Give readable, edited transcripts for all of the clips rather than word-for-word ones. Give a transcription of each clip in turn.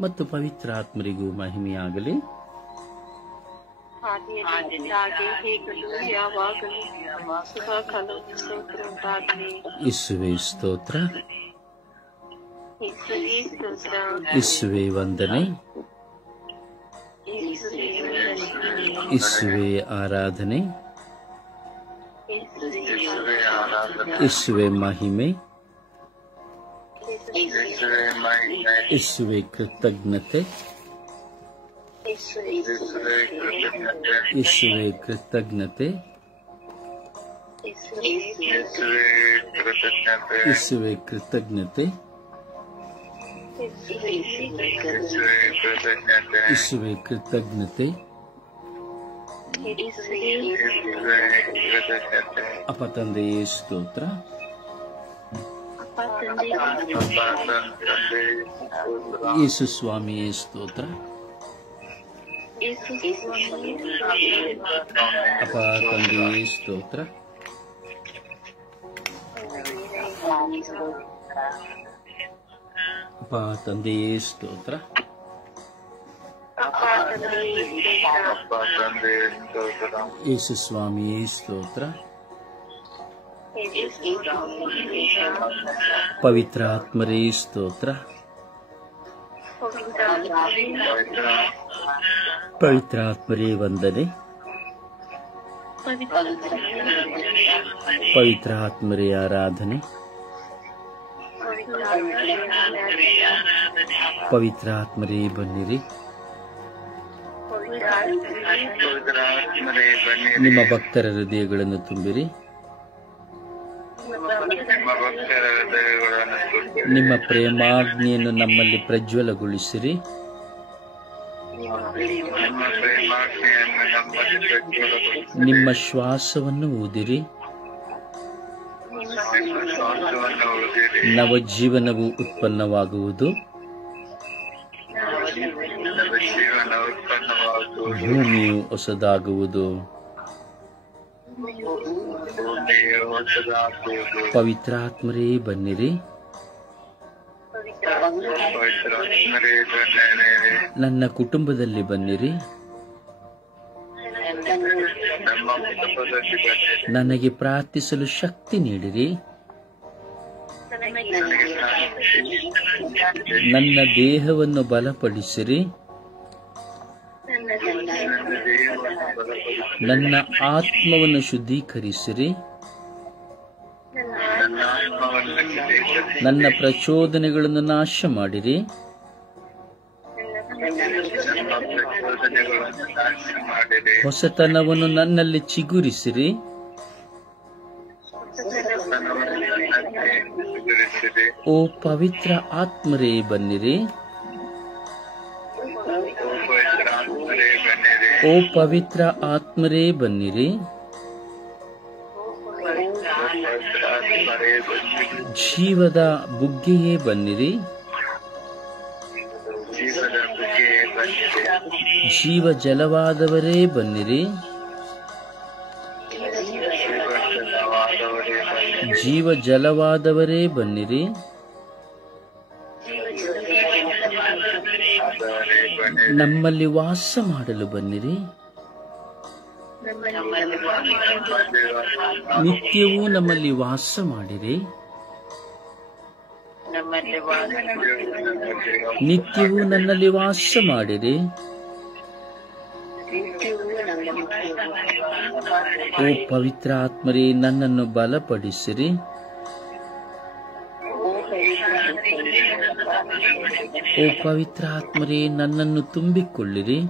ಮತ್ತು ಪವಿತ್ರಾತ್ಮರಿಗೂ ಮಹಿಮೆಯಾಗಲಿ. ಯೇಸುವೇ ಸ್ತೋತ್ರ, ಯೇಸುವೇ ವಂದನೆ, ಯೇಸುವೇ ಆರಾಧನೆ, ಯೇಸುವೇ ಮಹಿಮೆ, ಯೇಸುವೇ ಕೃತಜ್ಞತೆ, ಯೇಸುವೇ ಕೃತಜ್ಞತೆ, ಯೇಸುವೇ ಕೃತಜ್ಞತೆ, ಯೇಸುವೇ ಕೃತಜ್ಞತೆ. ಅಪ್ಪ ತಂದೆಯೇ ಸ್ತೋತ್ರ, ಯೇಸು ಸ್ವಾಮಿಯೇ ಸ್ತೋತ್ರ. ಅಪ್ಪ ತಂದೆಯೇ ಸ್ತೋತ್ರ, ಅಪ್ಪ ತಂದೆಯೇ ಸ್ತೋತ್ರ. ಯೇಸು ಸ್ವಾಮಿಯೇ ಸ್ತೋತ್ರ. ಪವಿತ್ರಾತ್ಮರೇ ಸ್ತೋತ್ರ, ಪವಿತ್ರಾತ್ಮರೇ ವಂದನೆ, ಪವಿತ್ರಾತ್ಮರೇ ಆರಾಧನೆ, ಪವಿತ್ರಾತ್ಮರೇ ಬನ್ನಿರಿ. ನಿಮ್ಮ ಭಕ್ತರ ಹೃದಯಗಳನ್ನು ತುಂಬಿರಿ. ನಿಮ್ಮ ಪ್ರೇಮಾಗ್ನಿಯನ್ನು ನಮ್ಮಲ್ಲಿ ಪ್ರಜ್ವಲಗೊಳಿಸಿರಿ. ನಿಮ್ಮ ಶ್ವಾಸವನ್ನು ಊದಿರಿ. ನವಜೀವನವು ಉತ್ಪನ್ನವಾಗುವುದು. ಭೂಮಿಯು ಹೊಸದಾಗುವುದು. ಪವಿತ್ರಾತ್ಮರೇ ಬನ್ನಿರಿ. ನನ್ನ ಕುಟುಂಬದಲ್ಲಿ ಬನ್ನಿರಿ. ನನಗೆ ಪ್ರಾರ್ಥಿಸಲು ಶಕ್ತಿ ನೀಡಿರಿ. ನನ್ನ ದೇಹವನ್ನು ಬಲಪಡಿಸಿರಿ. ನನ್ನ ಆತ್ಮವನ್ನು ಶುದ್ಧೀಕರಿಸಿರಿ. ನನ್ನ ಪ್ರಚೋದನೆಗಳನ್ನು ನಾಶ ಮಾಡಿರಿ. ಹೊಸತನವನ್ನು ನನ್ನಲ್ಲಿ ಚಿಗುರಿಸಿರಿ. ಓ ಪವಿತ್ರ ಆತ್ಮರೇ ಬನ್ನಿರಿ. ಓ ಪವಿತ್ರ ಆತ್ಮರೇ ಬನ್ನಿರಿ. ಜೀವದ ಬುಗ್ಗೆಯೇ ಬನ್ನಿರಿ. ಜೀವ ಜಲವಾದವರೇ ಬನ್ನಿರಿ. ಜೀವ ಜಲವಾದವರೇ ಬನ್ನಿರಿ. ನಮ್ಮಲ್ಲಿ ವಾಸ ಮಾಡಲು ಬನ್ನಿರಿ. ನಿತ್ಯವೂ ನಮ್ಮಲ್ಲಿ ವಾಸ ಮಾಡಿರಿ. ನಿತ್ಯವೂ ನನ್ನಲ್ಲಿ ವಾಸ ಮಾಡಿರಿ. ಓ ಪವಿತ್ರ ಆತ್ಮರೇ ನನ್ನನ್ನು ಬಲಪಡಿಸಿರಿ. ಓ ಪವಿತ್ರ ಆತ್ಮರೇ ನನ್ನನ್ನು ತುಂಬಿಕೊಳ್ಳಿರಿ.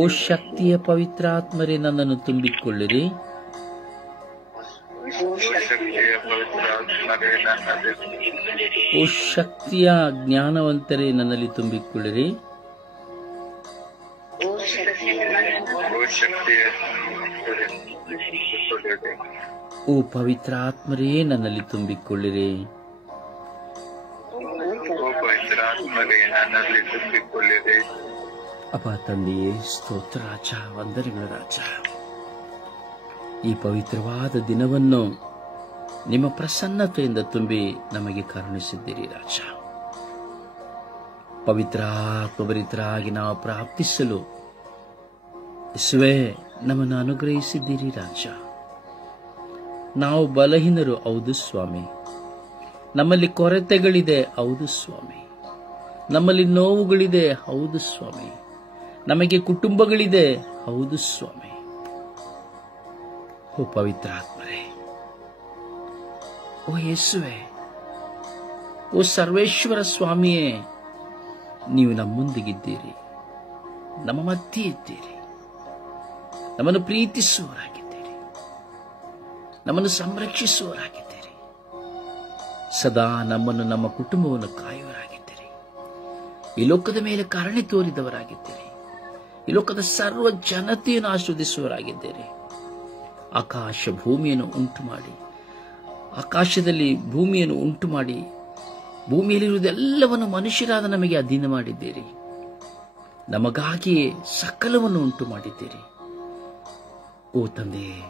ಓ ಶಕ್ತಿಯ ಪವಿತ್ರ ಆತ್ಮರೇ ನನ್ನನ್ನು ತುಂಬಿಕೊಳ್ಳಿರಿ. ಓ ಶಕ್ತಿಯ ಜ್ಞಾನವಂತರೇ ನನ್ನಲ್ಲಿ ತುಂಬಿಕೊಳ್ಳಿರಿ. ಓ ಪವಿತ್ರ ಆತ್ಮರೇ ನನ್ನಲ್ಲಿ ತುಂಬಿಕೊಳ್ಳಿರಿ. ಅಪ್ಪ ತಂದೆಯೇ ಸ್ತೋತ್ರ ರಾಜ, ವಂದನೆಗಳ ರಾಜ. ಈ ಪವಿತ್ರವಾದ ದಿನವನ್ನು ನಿಮ್ಮ ಪ್ರಸನ್ನತೆಯಿಂದ ತುಂಬಿ ನಮಗೆ ಕರುಣಿಸಿದ್ದೀರಿ ರಾಜ. ಪವಿತ್ರಾತ್ಮಭರಿತರಾಗಿ ನಾವು ಪ್ರಾರ್ಥಿಸಲು ಯೇಸುವೇ ನಮ್ಮನ್ನು ಅನುಗ್ರಹಿಸಿದ್ದೀರಿ ರಾಜ. ನಾವು ಬಲಹೀನರು, ಹೌದು ಸ್ವಾಮಿ. ನಮ್ಮಲ್ಲಿ ಕೊರತೆಗಳಿದೆ, ಹೌದು ಸ್ವಾಮಿ. ನಮ್ಮಲ್ಲಿ ನೋವುಗಳಿದೆ, ಹೌದು ಸ್ವಾಮಿ. ನಮಗೆ ಕುಟುಂಬಗಳಿದೆ, ಹೌದು ಸ್ವಾಮಿ. ಓ ಪವಿತ್ರಾತ್ಮರೇ, ಓ ಯೇಸುವೆ, ಓ ಸರ್ವೇಶ್ವರ ಸ್ವಾಮಿಯೇ, ನೀವು ನಮ್ಮೊಂದಿಗಿದ್ದೀರಿ, ನಮ್ಮ ಮಧ್ಯೆ ಇದ್ದೀರಿ, ನಮ್ಮನ್ನು ಪ್ರೀತಿಸುವವರಾಗಿದ್ದೀರಿ, ನಮ್ಮನ್ನು ಸಂರಕ್ಷಿಸುವವರಾಗಿದ್ದೀರಿ, ಸದಾ ನಮ್ಮನ್ನು ನಮ್ಮ ಕುಟುಂಬವನ್ನು ಕಾಯುವವರಾಗಿದ್ದೀರಿ, ಈ ಲೋಕದ ಮೇಲೆ ಕರುಣೆ ತೋರಿದವರಾಗಿದ್ದೀರಿ, ಈ ಲೋಕದ ಸರ್ವ ಜನತೆಯನ್ನು ಆಸ್ವಾದಿಸುವವರಾಗಿದ್ದೀರಿ. ಆಕಾಶ ಭೂಮಿಯನ್ನು ಉಂಟು ಮಾಡಿ, ಆಕಾಶದಲ್ಲಿ ಭೂಮಿಯನ್ನು ಉಂಟು ಮಾಡಿ, ಭೂಮಿಯಲ್ಲಿರುವುದೆಲ್ಲವನ್ನು ಮನುಷ್ಯರಾದ ನಮಗೆ ಅಧೀನ ಮಾಡಿದ್ದೀರಿ. ನಮಗಾಗಿಯೇ ಸಕಲವನ್ನು ಉಂಟು ಮಾಡಿದ್ದೀರಿ. ಓ ತಂದೆಯೇ,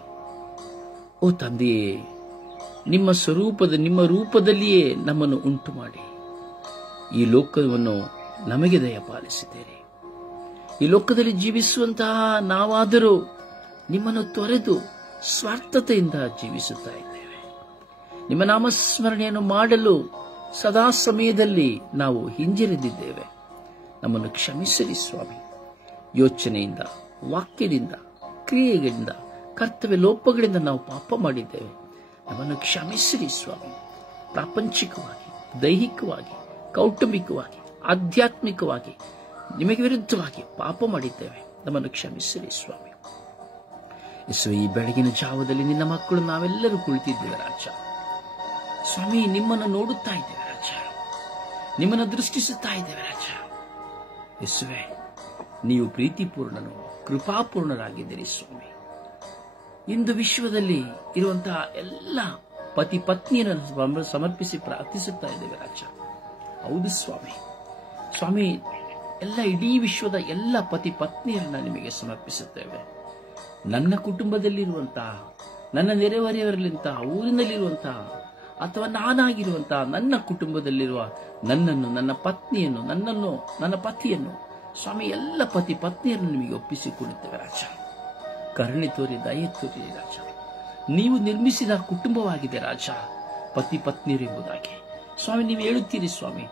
ಓ ತಂದೆಯೇ, ನಿಮ್ಮ ರೂಪದಲ್ಲಿಯೇ ನಮ್ಮನ್ನು ಉಂಟು ಮಾಡಿ ಈ ಲೋಕವನ್ನು ನಮಗೆ ದಯಪಾಲಿಸಿದ್ದೀರಿ. ಈ ಲೋಕದಲ್ಲಿ ಜೀವಿಸುವಂತಹ ನಾವಾದರೂ ನಿಮ್ಮನ್ನು ತೊರೆದು ಸ್ವಾರ್ಥತೆಯಿಂದ ಜೀವಿಸುತ್ತಾ ಇದ್ದೇವೆ. ನಿಮ್ಮ ನಾಮಸ್ಮರಣೆಯನ್ನು ಮಾಡಲು ಸದಾ ಸಮಯದಲ್ಲಿ ನಾವು ಹಿಂಜರಿದಿದ್ದೇವೆ. ನಮ್ಮನ್ನು ಕ್ಷಮಿಸಿರಿ ಸ್ವಾಮಿ. ಯೋಚನೆಯಿಂದ, ವಾಕ್ಯದಿಂದ, ಕ್ರಿಯೆಗಳಿಂದ, ಕರ್ತವ್ಯ ಲೋಪಗಳಿಂದ ನಾವು ಪಾಪ ಮಾಡಿದ್ದೇವೆ. ನಮ್ಮನ್ನು ಕ್ಷಮಿಸಿರಿ ಸ್ವಾಮಿ. ಪ್ರಾಪಂಚಿಕವಾಗಿ, ದೈಹಿಕವಾಗಿ, ಕೌಟುಂಬಿಕವಾಗಿ, ಆಧ್ಯಾತ್ಮಿಕವಾಗಿ ನಿಮಗೆ ವಿರುದ್ಧವಾಗಿ ಪಾಪ ಮಾಡಿದ್ದೇವೆ. ನಮ್ಮನ್ನು ಕ್ಷಮಿಸಿರಿ ಸ್ವಾಮಿ. ಯೇಸುವೆ, ಈ ಬೆಳಗಿನ ಜಾವದಲ್ಲಿ ನಿನ್ನ ಮಕ್ಕಳು ನಾವೆಲ್ಲರೂ ಕುಳಿತಿದ್ದೇವೆ ರಾಜ. ಸ್ವಾಮಿ, ನಿಮ್ಮನ್ನು ನೋಡುತ್ತಾ ಇದ್ದೇವೆ ರಾಜ, ನಿಮ್ಮನ್ನು ದೃಷ್ಟಿಸುತ್ತಾ ಇದ್ದೇವೆ ರಾಜ. ಯೇಸುವೆ, ನೀವು ಪ್ರೀತಿಪೂರ್ಣನು, ಕೃಪಾಪೂರ್ಣರಾಗಿದ್ದೀರಿ ಸ್ವಾಮಿ. ಇಂದು ವಿಶ್ವದಲ್ಲಿ ಇರುವಂತಹ ಎಲ್ಲ ಪತಿ ಪತ್ನಿಯರನ್ನು ಸಮರ್ಪಿಸಿ ಪ್ರಾರ್ಥಿಸುತ್ತಾ ಇದ್ದೇವೆ ರಾಜ. ಹೌದು ಸ್ವಾಮಿ. ಸ್ವಾಮಿ, ಇಡೀ ವಿಶ್ವದ ಎಲ್ಲ ಪತಿ ಪತ್ನಿಯರನ್ನ ನಿಮಗೆ ಸಮರ್ಪಿಸುತ್ತೇವೆ. ನನ್ನ ಕುಟುಂಬದಲ್ಲಿರುವಂತಹ, ನನ್ನ ನೆರೆಹೊರೆಯವರಲ್ಲಿರುವಂತಹ, ಊರಿನಲ್ಲಿರುವಂತಹ ಅಥವಾ ನಾನಾಗಿರುವಂತಹ ನನ್ನ ಕುಟುಂಬದಲ್ಲಿರುವ ನನ್ನನ್ನು, ನನ್ನ ಪತ್ನಿಯನ್ನು, ನನ್ನ ಪತಿಯನ್ನು, ಸ್ವಾಮಿ, ಎಲ್ಲ ಪತಿ ಪತ್ನಿಯರನ್ನು ನಿಮಗೆ ಒಪ್ಪಿಸಿಕೊಡುತ್ತೇವೆ ರಾಜ. ಕರುಣೆ ತೋರಿ, ದಯೆ ತೋರಿ ರಾಜ. ನೀವು ನಿರ್ಮಿಸಿದ ಕುಟುಂಬವಾಗಿದೆ ರಾಜ ಪತಿ ಪತ್ನಿಯರು ಎಂಬುದಾಗಿ. ಸ್ವಾಮಿ, ನೀವು ಹೇಳುತ್ತೀರಿ ಸ್ವಾಮಿ,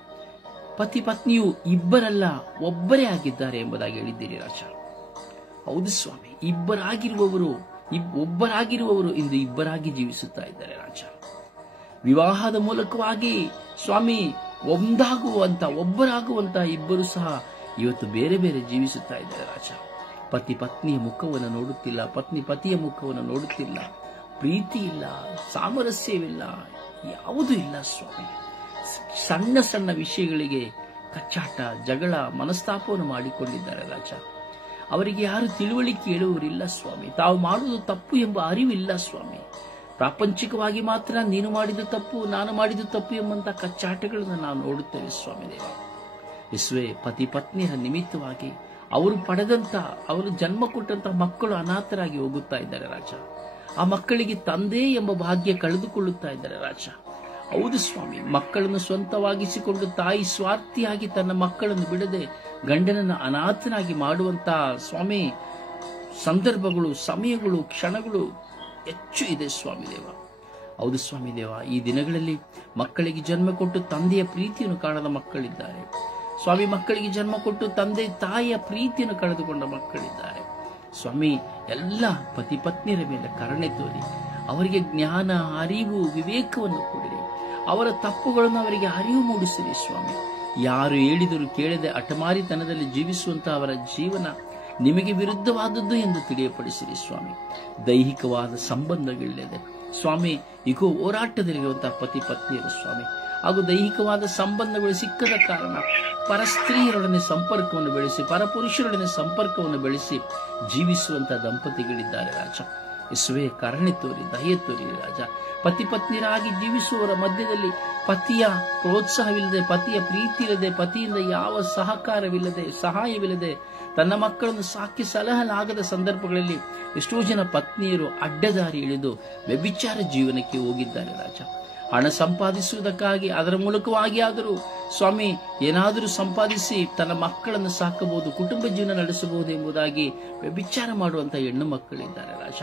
ಪತಿ ಪತ್ನಿಯು ಇಬ್ಬರಲ್ಲ ಒಬ್ಬರೇ ಆಗಿದ್ದಾರೆ ಎಂಬುದಾಗಿ ಹೇಳಿದ್ದೀರಿ ರಾಜ. ಹೌದು ಸ್ವಾಮಿ. ಒಬ್ಬರಾಗಿರುವವರು ಇಂದು ಇಬ್ಬರಾಗಿ ಜೀವಿಸುತ್ತಾ ಇದ್ದಾರೆ ರಾಜ. ವಿವಾಹದ ಮೂಲಕವಾಗಿ ಸ್ವಾಮಿ ಒಬ್ಬರಾಗುವಂತ ಇಬ್ಬರು ಸಹ ಇವತ್ತು ಬೇರೆ ಬೇರೆ ಜೀವಿಸುತ್ತಾ ಇದ್ದಾರೆ ರಾಜ. ಪತಿ ಪತ್ನಿಯ ಮುಖವನ್ನು ನೋಡುತ್ತಿಲ್ಲ, ಪತ್ನಿ ಪತಿಯ ಮುಖವನ್ನು ನೋಡುತ್ತಿಲ್ಲ. ಪ್ರೀತಿ ಇಲ್ಲ, ಸಾಮರಸ್ಯವಿಲ್ಲ, ಯಾವುದೂ ಇಲ್ಲ ಸ್ವಾಮಿ. ಸಣ್ಣ ಸಣ್ಣ ವಿಷಯಗಳಿಗೆ ಕಚ್ಚಾಟ, ಜಗಳ, ಮನಸ್ತಾಪವನ್ನು ಮಾಡಿಕೊಂಡಿದ್ದಾರೆ ರಾಜ. ಅವರಿಗೆ ಯಾರು ತಿಳುವಳಿಕೆ ಹೇಳುವವರಿಲ್ಲ ಸ್ವಾಮಿ. ತಾವು ಮಾಡುವುದು ತಪ್ಪು ಎಂಬ ಅರಿವಿಲ್ಲ ಸ್ವಾಮಿ. ಪ್ರಾಪಂಚಿಕವಾಗಿ ಮಾತ್ರ ನೀನು ಮಾಡಿದ ತಪ್ಪು, ನಾನು ಮಾಡಿದ ತಪ್ಪು ಎಂಬಂತಹ ಕಚ್ಚಾಟಗಳನ್ನು ನಾವು ನೋಡುತ್ತೇವೆ ಸ್ವಾಮಿ ದೇವ. ಯೇಸುವೆ, ಪತಿ ಪತ್ನಿಯರ ನಿಮಿತ್ತವಾಗಿ ಅವರು ಜನ್ಮ ಕೊಟ್ಟಂತ ಮಕ್ಕಳು ಅನಾಥರಾಗಿ ಹೋಗುತ್ತಾ ಇದ್ದಾರೆ ರಾಜ. ಆ ಮಕ್ಕಳಿಗೆ ತಂದೆ ಎಂಬ ಭಾಗ್ಯ ಕಳೆದುಕೊಳ್ಳುತ್ತಾ ಇದ್ದಾರೆ ರಾಜ. ಹೌದು ಸ್ವಾಮಿ. ಮಕ್ಕಳನ್ನು ಸ್ವಂತವಾಗಿಸಿಕೊಂಡು ತಾಯಿ ಸ್ವಾರ್ಥಿಯಾಗಿ ತನ್ನ ಮಕ್ಕಳನ್ನು ಬಿಡದೆ ಗಂಡನನ್ನು ಅನಾಥನಾಗಿ ಮಾಡುವಂತಹ ಸ್ವಾಮಿ ಸಂದರ್ಭಗಳು, ಸಮಯಗಳು, ಕ್ಷಣಗಳು ಹೆಚ್ಚು ಇದೆ ಸ್ವಾಮಿ ದೇವ. ಹೌದು ಸ್ವಾಮಿ ದೇವ. ಈ ದಿನಗಳಲ್ಲಿ ಮಕ್ಕಳಿಗೆ ಜನ್ಮ ಕೊಟ್ಟು ತಂದೆಯ ಪ್ರೀತಿಯನ್ನು ಕಾಣದ ಮಕ್ಕಳಿದ್ದಾರೆ ಸ್ವಾಮಿ. ಮಕ್ಕಳಿಗೆ ಜನ್ಮ ಕೊಟ್ಟು ತಂದೆ ತಾಯಿಯ ಪ್ರೀತಿಯನ್ನು ಕಳೆದುಕೊಂಡ ಮಕ್ಕಳಿದ್ದಾರೆ ಸ್ವಾಮಿ. ಎಲ್ಲ ಪತಿ ಪತ್ನಿಯರ ಮೇಲೆ ಕರುಣೆ ತೋರಿ ಅವರಿಗೆ ಜ್ಞಾನ, ಅರಿವು, ವಿವೇಕವನ್ನು ಕೊಡಿರಿ. ಅವರ ತಪ್ಪುಗಳನ್ನು ಅವರಿಗೆ ಅರಿವು ಮೂಡಿಸಿರಿ ಸ್ವಾಮಿ. ಯಾರು ಹೇಳಿದರೂ ಕೇಳದೆ ಹಠಮಾರಿತನದಲ್ಲಿ ಜೀವಿಸುವಂತಹ ಅವರ ಜೀವನ ನಿಮಗೆ ವಿರುದ್ಧವಾದದ್ದು ಎಂದು ತಿಳಿಯಪಡಿಸಿರಿ ಸ್ವಾಮಿ. ದೈಹಿಕವಾದ ಸಂಬಂಧಗಳಿದೆ ಸ್ವಾಮಿ. ಈಗ ಹೋರಾಟದಲ್ಲಿರುವಂತಹ ಪತಿ ಪತ್ನಿಯರು ಸ್ವಾಮಿ, ಹಾಗೂ ದೈಹಿಕವಾದ ಸಂಬಂಧಗಳು ಸಿಕ್ಕದ ಕಾರಣ ಪರಸ್ತ್ರೀಯರೊಡನೆ ಸಂಪರ್ಕವನ್ನು ಬೆಳೆಸಿ, ಪರಪುರುಷರೊಡನೆ ಸಂಪರ್ಕವನ್ನು ಬೆಳೆಸಿ ಜೀವಿಸುವಂತಹ ದಂಪತಿಗಳಿದ್ದಾರೆ ರಾಜ. ಯೇಸುವೆ ಕರುಣೆ ತೋರಿ, ದಯೆ ತೋರಿ ರಾಜ. ಪತಿ ಪತ್ನಿಯರಾಗಿ ಜೀವಿಸುವವರ ಮಧ್ಯದಲ್ಲಿ ಪತಿಯ ಪ್ರೋತ್ಸಾಹವಿಲ್ಲದೆ, ಪತಿಯ ಪ್ರೀತಿ ಇಲ್ಲದೆ, ಪತಿಯಿಂದ ಯಾವ ಸಹಕಾರವಿಲ್ಲದೆ, ಸಹಾಯವಿಲ್ಲದೆ ತನ್ನ ಮಕ್ಕಳನ್ನು ಸಾಕಿ ಸಲಹಲಾಗದ ಸಂದರ್ಭಗಳಲ್ಲಿ ಎಷ್ಟೋ ಜನ ಪತ್ನಿಯರು ಅಡ್ಡದಾರಿ ಇಳಿದು ವ್ಯಭಿಚಾರ ಜೀವನಕ್ಕೆ ಹೋಗಿದ್ದಾರೆ ರಾಜ. ಹಣ ಸಂಪಾದಿಸುವುದಕ್ಕಾಗಿ ಅದರ ಮೂಲಕವಾಗಿ ಆದರೂ ಸ್ವಾಮಿ ಏನಾದರೂ ಸಂಪಾದಿಸಿ ತನ್ನ ಮಕ್ಕಳನ್ನು ಸಾಕಬಹುದು, ಕುಟುಂಬ ಜೀವನ ನಡೆಸಬಹುದು ಎಂಬುದಾಗಿ ವ್ಯಭಿಚಾರ ಮಾಡುವಂತ ಹೆಣ್ಣು ಮಕ್ಕಳಿದ್ದಾರೆ ರಾಜ.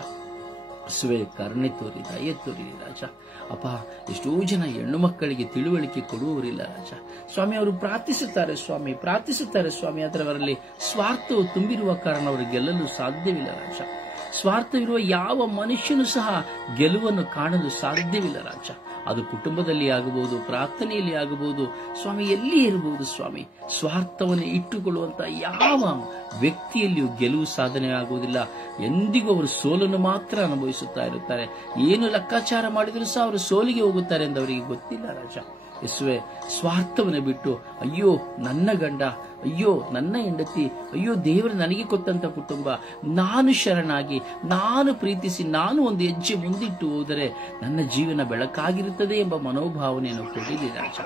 ಯೇಸುವೆ ಕರುಣೆ ತೋರಿ, ದಯೆ ತೋರಿ ರಾಜ. ಅಪ್ಪ, ಎಷ್ಟೋ ಜನ ಹೆಣ್ಣು ಮಕ್ಕಳಿಗೆ ತಿಳುವಳಿಕೆ ಕೊಡುವವರಿಲ್ಲ ರಾಜ. ಸ್ವಾಮಿ, ಅವರು ಪ್ರಾರ್ಥಿಸುತ್ತಾರೆ ಸ್ವಾಮಿ, ಆದರೆ ಅವರಲ್ಲಿ ಸ್ವಾರ್ಥವು ತುಂಬಿರುವ ಕಾರಣ ಅವರು ಗೆಲ್ಲಲು ಸಾಧ್ಯವಿಲ್ಲ ರಾಜ. ಸ್ವಾರ್ಥವಿರುವ ಯಾವ ಮನುಷ್ಯನು ಸಹ ಗೆಲುವನ್ನು ಕಾಣಲು ಸಾಧ್ಯವಿಲ್ಲ ರಾಜ. ಅದು ಕುಟುಂಬದಲ್ಲಿ ಆಗಬಹುದು, ಪ್ರಾರ್ಥನೆಯಲ್ಲಿ ಆಗಬಹುದು ಸ್ವಾಮಿ, ಎಲ್ಲಿ ಇರಬಹುದು ಸ್ವಾಮಿ. ಸ್ವಾರ್ಥವನ್ನು ಇಟ್ಟುಕೊಳ್ಳುವಂತ ಯಾವ ವ್ಯಕ್ತಿಯಲ್ಲಿಯೂ ಗೆಲುವು ಸಾಧನೆ ಆಗುವುದಿಲ್ಲ. ಎಂದಿಗೂ ಅವರು ಸೋಲನ್ನು ಮಾತ್ರ ಅನುಭವಿಸುತ್ತಾ ಇರುತ್ತಾರೆ. ಏನು ಲೆಕ್ಕಾಚಾರ ಮಾಡಿದರೂ ಸಹ ಅವರು ಸೋಲಿಗೆ ಹೋಗುತ್ತಾರೆ ಎಂದು ಅವರಿಗೆ ಗೊತ್ತಿಲ್ಲ ರಾಜ. ಯೇಸುವೆ, ಸ್ವಾರ್ಥವನ್ನು ಬಿಟ್ಟು ಅಯ್ಯೋ ನನ್ನ ಗಂಡ, ಅಯ್ಯೋ ನನ್ನ ಹೆಂಡತಿ, ಅಯ್ಯೋ ದೇವರು ನನಗೆ ಕೊಟ್ಟಂತ ಕುಟುಂಬ, ನಾನು ಶರಣಾಗಿ, ನಾನು ಪ್ರೀತಿಸಿ, ನಾನು ಒಂದು ಹೆಜ್ಜೆ ಮುಂದಿಟ್ಟು ಹೋದರೆ ನನ್ನ ಜೀವನ ಬೆಳಕಾಗಿರುತ್ತದೆ ಎಂಬ ಮನೋಭಾವನೆಯನ್ನು ಕೊಡಿರಿ ರಾಜ.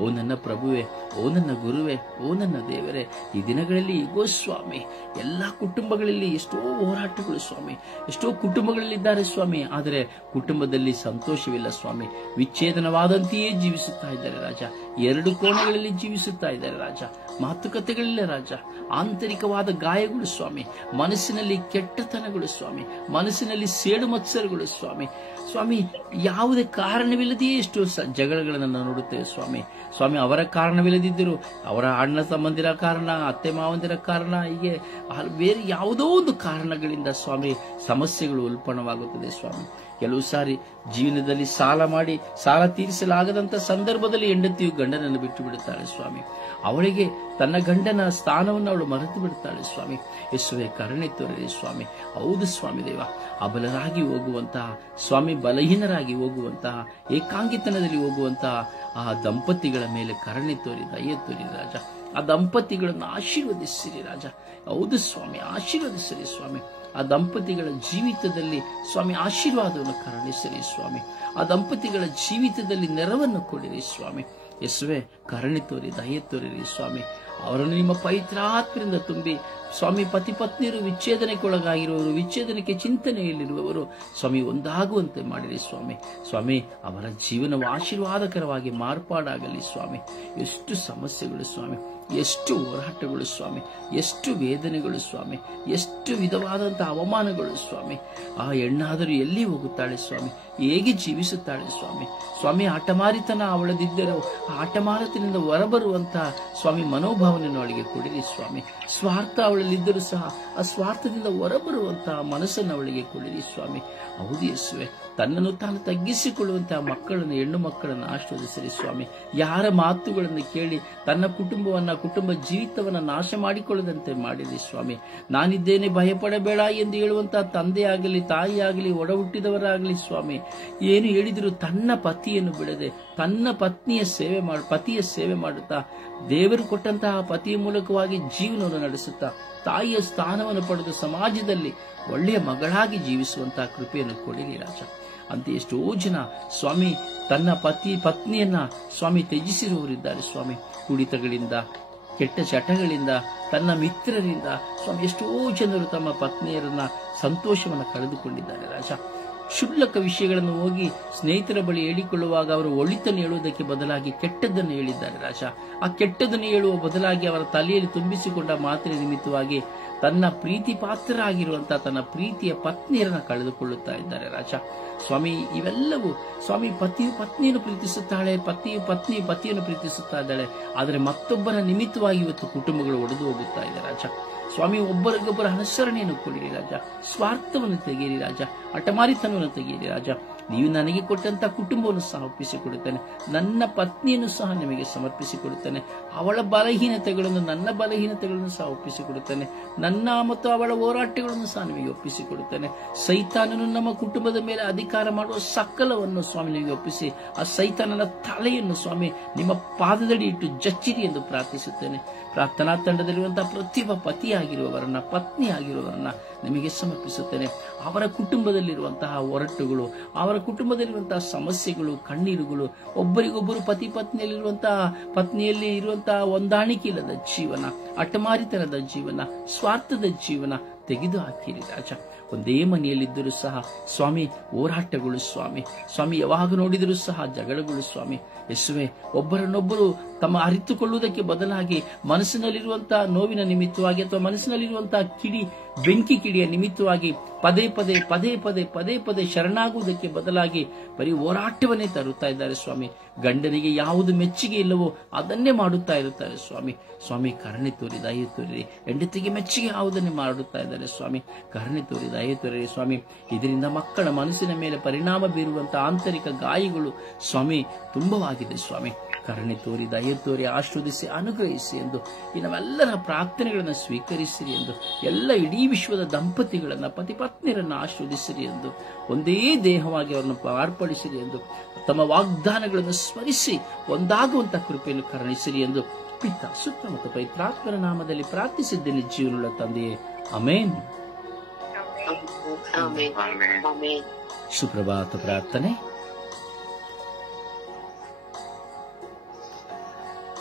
ಓ ನನ್ನ ಪ್ರಭುವೆ, ಓ ನನ್ನ ಗುರುವೆ, ಓ ನನ್ನ ದೇವರೇ, ಈ ದಿನಗಳಲ್ಲಿ ಈಗೋ ಸ್ವಾಮಿ ಎಲ್ಲ ಕುಟುಂಬಗಳಲ್ಲಿ ಎಷ್ಟೋ ಹೋರಾಟಗಳು ಸ್ವಾಮಿ, ಎಷ್ಟೋ ಕುಟುಂಬಗಳಲ್ಲಿದ್ದಾರೆ ಸ್ವಾಮಿ. ಆದರೆ ಕುಟುಂಬದಲ್ಲಿ ಸಂತೋಷವಿಲ್ಲ ಸ್ವಾಮಿ. ವಿಚ್ಛೇದನವಾದಂತೆಯೇ ಜೀವಿಸುತ್ತಾ ಇದ್ದಾರೆ ರಾಜ. ಎರಡು ಕೋಣೆಗಳಲ್ಲಿ ಜೀವಿಸುತ್ತಾ ಇದ್ದಾರೆ ರಾಜ. ಮಾತುಕತೆಗಳಿಲ್ಲ ರಾಜ. ಆಂತರಿಕವಾದ ಗಾಯಗಳು ಸ್ವಾಮಿ, ಮನಸ್ಸಿನಲ್ಲಿ ಕೆಟ್ಟತನಗಳು ಸ್ವಾಮಿ, ಮನಸ್ಸಿನಲ್ಲಿ ಸೇಡು ಮತ್ಸರಗಳು ಸ್ವಾಮಿ. ಸ್ವಾಮಿ, ಯಾವುದೇ ಕಾರಣವಿಲ್ಲದೆಯೇ ಎಷ್ಟೋ ಜಗಳಗಳನ್ನು ನೋಡುತ್ತೇವೆ ಸ್ವಾಮಿ. ಸ್ವಾಮಿ, ಅವರ ಕಾರಣವಿಲ್ಲದಿದ್ದರೂ ಅವರ ಅಣ್ಣ ತಮ್ಮಂದಿರ ಕಾರಣ, ಅತ್ತೆ ಮಾವಂದಿರ ಕಾರಣ, ಹೀಗೆ ಬೇರೆ ಯಾವುದೋ ಒಂದು ಕಾರಣಗಳಿಂದ ಸ್ವಾಮಿ ಸಮಸ್ಯೆಗಳು ಉಲ್ಪಣವಾಗುತ್ತದೆ ಸ್ವಾಮಿ. ಕೆಲವು ಸಾರಿ ಜೀವನದಲ್ಲಿ ಸಾಲ ಮಾಡಿ ಸಾಲ ತೀರಿಸಲಾಗದಂತ ಸಂದರ್ಭದಲ್ಲಿ ಹೆಂಡತಿಯು ಗಂಡನನ್ನು ಬಿಟ್ಟು ಬಿಡುತ್ತಾಳೆ ಸ್ವಾಮಿ. ಅವಳಿಗೆ ತನ್ನ ಗಂಡನ ಸ್ಥಾನವನ್ನು ಅವಳು ಮರೆತು ಬಿಡುತ್ತಾಳೆ ಸ್ವಾಮಿ. ಯೇಸುವೆ ಕರುಣೆ ತೋರಿರಿ ಸ್ವಾಮಿ. ಹೌದು ಸ್ವಾಮಿ ದೇವ, ಅಬಲರಾಗಿ ಹೋಗುವಂತಹ ಸ್ವಾಮಿ, ಬಲಹೀನರಾಗಿ ಹೋಗುವಂತಹ, ಏಕಾಂಗಿತನದಲ್ಲಿ ಹೋಗುವಂತಹ ಆ ದಂಪತಿಗಳ ಮೇಲೆ ಕರುಣೆ ತೋರಿ, ದಯೆ ತೋರಿ ರಾಜ. ಆ ದಂಪತಿಗಳನ್ನು ಆಶೀರ್ವದಿಸಿರಿ ರಾಜ. ಹೌದು ಸ್ವಾಮಿ, ಆಶೀರ್ವದಿಸಿರಿ ಸ್ವಾಮಿ. ಆ ದಂಪತಿಗಳ ಜೀವಿತದಲ್ಲಿ ಸ್ವಾಮಿ ಆಶೀರ್ವಾದವನ್ನು ಕರುಣಿಸಿರಿ ಸ್ವಾಮಿ. ಆ ದಂಪತಿಗಳ ಜೀವಿತದಲ್ಲಿ ನೆರವನ್ನು ಕೊಡಿರಿ ಸ್ವಾಮಿ. ಯೇಸುವೆ ಕರುಣೆ ತೋರಿ, ದಯೆ ತೋರಿರಿ ಸ್ವಾಮಿ. ಅವರನ್ನು ನಿಮ್ಮ ಪವಿತ್ರಾತ್ಮರಿಂದ ತುಂಬಿ ಸ್ವಾಮಿ, ಪತಿ ಪತ್ನಿಯರು ವಿಚ್ಛೇದನಕ್ಕೊಳಗಾಗಿರುವವರು, ವಿಚ್ಛೇದನಕ್ಕೆ ಚಿಂತನೆಯಲ್ಲಿರುವವರು ಸ್ವಾಮಿ ಒಂದಾಗುವಂತೆ ಮಾಡಿರಿ ಸ್ವಾಮಿ. ಸ್ವಾಮಿ, ಅವರ ಜೀವನವು ಆಶೀರ್ವಾದಕರವಾಗಿ ಮಾರ್ಪಾಡಾಗಲಿ ಸ್ವಾಮಿ. ಎಷ್ಟು ಸಮಸ್ಯೆಗಳು ಸ್ವಾಮಿ, ಎಷ್ಟು ಹೋರಾಟಗಳು ಸ್ವಾಮಿ, ಎಷ್ಟು ವೇದನೆಗಳು ಸ್ವಾಮಿ, ಎಷ್ಟು ವಿಧವಾದಂತಹ ಅವಮಾನಗಳು ಸ್ವಾಮಿ. ಆ ಹೆಣ್ಣಾದರೂ ಎಲ್ಲಿ ಹೋಗುತ್ತಾಳೆ ಸ್ವಾಮಿ, ಹೇಗೆ ಜೀವಿಸುತ್ತಾಳೆ ಸ್ವಾಮಿ. ಸ್ವಾಮಿ, ಹಠಮಾರಿತನ ಅವಳದಿದ್ದರೂ ಆ ಹಠಮಾರಿತನದಿಂದ ಹೊರಬರುವಂತಹ ಸ್ವಾಮಿ ಮನೋಭಾವನೆಯನ್ನು ಅವಳಿಗೆ ಕೊಡಿರಿ ಸ್ವಾಮಿ. ಸ್ವಾರ್ಥ ಅವಳಲ್ಲಿದ್ದರೂ ಸಹ ಆ ಸ್ವಾರ್ಥದಿಂದ ಹೊರಬರುವಂತಹ ಮನಸ್ಸನ್ನು ಅವಳಿಗೆ ಕೊಡಿರಿ ಸ್ವಾಮಿ. ಹೌದು ಯೇಸುವೆ, ತನ್ನನ್ನು ತಾನು ತಗ್ಗಿಸಿಕೊಳ್ಳುವಂತಹ ಮಕ್ಕಳನ್ನು, ಹೆಣ್ಣು ಮಕ್ಕಳನ್ನು ಆಶೀರ್ವದಿಸಿರಿ ಸ್ವಾಮಿ. ಯಾರ ಮಾತುಗಳನ್ನು ಕೇಳಿ ತನ್ನ ಕುಟುಂಬ ಜೀವಿತವನ್ನ ನಾಶ ಮಾಡಿಕೊಳ್ಳದಂತೆ ಮಾಡಿರಿ ಸ್ವಾಮಿ. ನಾನಿದ್ದೇನೆ, ಭಯಪಡಬೇಡ ಎಂದು ಹೇಳುವಂತಹ ತಂದೆಯಾಗಲಿ, ತಾಯಿಯಾಗಲಿ, ಒಡ ಹುಟ್ಟಿದವರಾಗಲಿ ಸ್ವಾಮಿ, ಏನು ಹೇಳಿದರೂ ತನ್ನ ಪತಿಯನ್ನು ಬಿಡದೆ ತನ್ನ ಪತಿಯ ಸೇವೆ ಮಾಡುತ್ತಾ, ದೇವರು ಕೊಟ್ಟಂತಹ ಪತಿಯ ಮೂಲಕವಾಗಿ ಜೀವನವನ್ನು ನಡೆಸುತ್ತಾ, ತಾಯಿಯ ಸ್ಥಾನವನ್ನು ಪಡೆದು ಸಮಾಜದಲ್ಲಿ ಒಳ್ಳೆಯ ಮಗಳಾಗಿ ಜೀವಿಸುವಂತಹ ಕೃಪೆಯನ್ನು ಕೊಡಿರಿ ರಾಜ. ಅಂತ ಎಷ್ಟೋ ಜನ ಸ್ವಾಮಿ ತನ್ನ ಪತ್ನಿಯನ್ನ ಸ್ವಾಮಿ ತ್ಯಜಿಸಿರುವವರಿದ್ದಾರೆ ಸ್ವಾಮಿ. ಕುಡಿತಗಳಿಂದ, ಕೆಟ್ಟ ಚಟಗಳಿಂದ, ತನ್ನ ಮಿತ್ರರಿಂದ ಸ್ವಾಮಿ ಎಷ್ಟೋ ಜನರು ತಮ್ಮ ಪತ್ನಿಯರನ್ನ ಸಂತೋಷವನ್ನು ಕಳೆದುಕೊಂಡಿದ್ದಾರೆ ರಾಜ. ಕ್ಷುಲ್ಲಕ ವಿಷಯಗಳನ್ನು ಹೋಗಿ ಸ್ನೇಹಿತರ ಬಳಿ ಹೇಳಿಕೊಳ್ಳುವಾಗ ಅವರು ಒಳಿತನ್ನು ಹೇಳುವುದಕ್ಕೆ ಬದಲಾಗಿ ಕೆಟ್ಟದ್ದನ್ನು ಹೇಳಿದ್ದಾರೆ ರಾಜ. ಆ ಕೆಟ್ಟದ್ದನ್ನು ಹೇಳುವ ಬದಲಾಗಿ ಅವರ ತಲೆಯಲ್ಲಿ ತುಂಬಿಸಿಕೊಂಡ ಮಾತಿನ ನಿಮಿತ್ತವಾಗಿ ತನ್ನ ಪ್ರೀತಿ ಪಾತ್ರರಾಗಿರುವಂತಹ ತನ್ನ ಪ್ರೀತಿಯ ಪತ್ನಿಯರನ್ನ ಕಳೆದುಕೊಳ್ಳುತ್ತಾ ಇದ್ದಾರೆ ರಾಜ. ಸ್ವಾಮಿ, ಇವೆಲ್ಲವೂ ಸ್ವಾಮಿ, ಪತಿಯು ಪತ್ನಿಯನ್ನು ಪ್ರೀತಿಸುತ್ತಾಳೆ, ಪತಿಯನ್ನು ಪ್ರೀತಿಸುತ್ತಾ ಇದ್ದಾಳೆ. ಆದರೆ ಮತ್ತೊಬ್ಬರ ನಿಮಿತ್ತವಾಗಿ ಇವತ್ತು ಕುಟುಂಬಗಳು ಒಡೆದು ಹೋಗುತ್ತಾ ಇದೆ ರಾಜ. ಸ್ವಾಮಿ, ಒಬ್ಬರಿಗೊಬ್ಬರ ಅನುಸರಣೆಯನ್ನು ಕೊಡಿರಿ ರಾಜ. ಸ್ವಾರ್ಥವನ್ನು ತೆಗೆಯಿರಿ ರಾಜ. ಹಠಮಾರಿತನವನ್ನು ತೆಗೆಯಿರಿ ರಾಜ. ನೀವು ನನಗೆ ಕೊಟ್ಟಂತ ಕುಟುಂಬವನ್ನು ಸಹ ಒಪ್ಪಿಸಿಕೊಡುತ್ತೇನೆ. ನನ್ನ ಪತ್ನಿಯನ್ನು ಸಹ ನಿಮಗೆ ಸಮರ್ಪಿಸಿಕೊಡುತ್ತೇನೆ. ಅವಳ ಬಲಹೀನತೆಗಳನ್ನು, ನನ್ನ ಬಲಹೀನತೆಗಳನ್ನು ಸಹ ಒಪ್ಪಿಸಿಕೊಡುತ್ತೇನೆ. ನನ್ನ ಮತ್ತು ಅವಳ ಹೋರಾಟಗಳನ್ನು ಸಹ ನಿಮಗೆ ಒಪ್ಪಿಸಿಕೊಡುತ್ತೇನೆ. ಸೈತಾನನು ನಮ್ಮ ಕುಟುಂಬದ ಮೇಲೆ ಅಧಿಕಾರ ಮಾಡುವ ಸಕಲವನ್ನು ಸ್ವಾಮಿ ನಿಮಗೆ ಒಪ್ಪಿಸಿ, ಆ ಸೈತಾನನ ತಲೆಯನ್ನು ಸ್ವಾಮಿ ನಿಮ್ಮ ಪಾದದಡಿ ಇಟ್ಟು ಜಚ್ಚಿರಿ ಎಂದು ಪ್ರಾರ್ಥಿಸುತ್ತೇನೆ. ಪ್ರಾರ್ಥನಾ ತಂಡದಲ್ಲಿರುವಂತಹ ಪ್ರತಿಯೊಬ್ಬ ಪತಿಯಾಗಿರುವವರನ್ನ, ಪತ್ನಿ ಆಗಿರುವವರನ್ನ ನಿಮಗೆ ಸಮರ್ಪಿಸುತ್ತೇನೆ. ಅವರ ಕುಟುಂಬದಲ್ಲಿರುವಂತಹ ಒರಟುಗಳು, ಅವರ ಕುಟುಂಬದಲ್ಲಿರುವಂತಹ ಸಮಸ್ಯೆಗಳು, ಕಣ್ಣೀರುಗಳು, ಒಬ್ಬರಿಗೊಬ್ಬರು ಪತಿ ಪತ್ನಿಯಲ್ಲಿ ಇರುವಂತಹ ಹೊಂದಾಣಿಕೆ ಇಲ್ಲದ ಜೀವನ, ಹಠಮಾರಿತನದ ಜೀವನ, ಸ್ವಾರ್ಥದ ಜೀವನ ತೆಗೆದು ಹಾಕಿರಿ ರಾಜ. ಒಂದೇ ಮನೆಯಲ್ಲಿದ್ದರೂ ಸಹ ಸ್ವಾಮಿ ಹೋರಾಟಗಳು ಸ್ವಾಮಿ, ಯಾವಾಗ ನೋಡಿದರೂ ಸಹ ಜಗಳಗಳು ಸ್ವಾಮಿ. ಯೇಸುವೆ, ಒಬ್ಬರನ್ನೊಬ್ಬರು ತಮ್ಮ ಅರಿತುಕೊಳ್ಳುವುದಕ್ಕೆ ಬದಲಾಗಿ ಮನಸ್ಸಿನಲ್ಲಿರುವಂತಹ ನೋವಿನ ನಿಮಿತ್ತವಾಗಿ ಅಥವಾ ಮನಸ್ಸಿನಲ್ಲಿರುವಂತಹ ಬೆಂಕಿ ಕಿಡಿಯ ನಿಮಿತ್ತವಾಗಿ ಪದೇ ಪದೇ ಶರಣಾಗುವುದಕ್ಕೆ ಬದಲಾಗಿ ಬರೀ ಹೋರಾಟವನ್ನೇ ತರುತ್ತಾ ಇದ್ದಾರೆ ಸ್ವಾಮಿ. ಗಂಡನಿಗೆ ಯಾವುದು ಮೆಚ್ಚುಗೆ ಇಲ್ಲವೋ ಅದನ್ನೇ ಮಾಡುತ್ತಾ ಇರುತ್ತಾರೆ ಸ್ವಾಮಿ. ಕರುಣೆ ತೋರಿ ದಯೆ ತೋರಿರಿ. ಹೆಂಡತಿಗೆ ಮೆಚ್ಚುಗೆ ಯಾವುದನ್ನೇ ಮಾಡುತ್ತಾ ಇದ್ದಾರೆ ಸ್ವಾಮಿ. ಕರುಣೆ ತೋರಿ ದಯೆ ತೋರಿರಿ ಸ್ವಾಮಿ. ಇದರಿಂದ ಮಕ್ಕಳ ಮನಸ್ಸಿನ ಮೇಲೆ ಪರಿಣಾಮ ಬೀರುವಂತಹ ಆಂತರಿಕ ಗಾಯಗಳು ಸ್ವಾಮಿ ತುಂಬವಾಗಿದೆ ಸ್ವಾಮಿ. ಕರುಣೆ ತೋರಿ ದಯೆ ತೋರಿ ಆಶೀರ್ವದಿಸಿ ಅನುಗ್ರಹಿಸಿ ಎಂದು ಈ ನಮ್ಮೆಲ್ಲರ ಪ್ರಾರ್ಥನೆಗಳನ್ನು ಸ್ವೀಕರಿಸಿರಿ ಎಂದು, ಎಲ್ಲ ಇಡೀ ವಿಶ್ವದ ದಂಪತಿಗಳನ್ನ ಪತಿ ಪತ್ನಿಯರನ್ನು ಆಶೀರ್ವದಿಸಿರಿ ಎಂದು, ಒಂದೇ ದೇಹವಾಗಿ ಅವರನ್ನು ಮಾರ್ಪಡಿಸಿರಿ ಎಂದು, ತಮ್ಮ ವಾಗ್ದಾನಗಳನ್ನು ಸ್ಮರಿಸಿ ಒಂದಾಗುವಂತಹ ಕೃಪೆಯನ್ನು ಕರುಣಿಸಿರಿ ಎಂದು ಪಿತ ಸುತ್ತ ಮತ್ತು ಪವಿತ್ರಾತ್ಮನ ನಾಮದಲ್ಲಿ ಪ್ರಾರ್ಥಿಸಿದ್ದೇನೆ ಜೀವನವುಳ್ಳ ತಂದೆಯೇ, ಆಮೇನ್. ಸುಪ್ರಭಾತ ಪ್ರಾರ್ಥನೆ.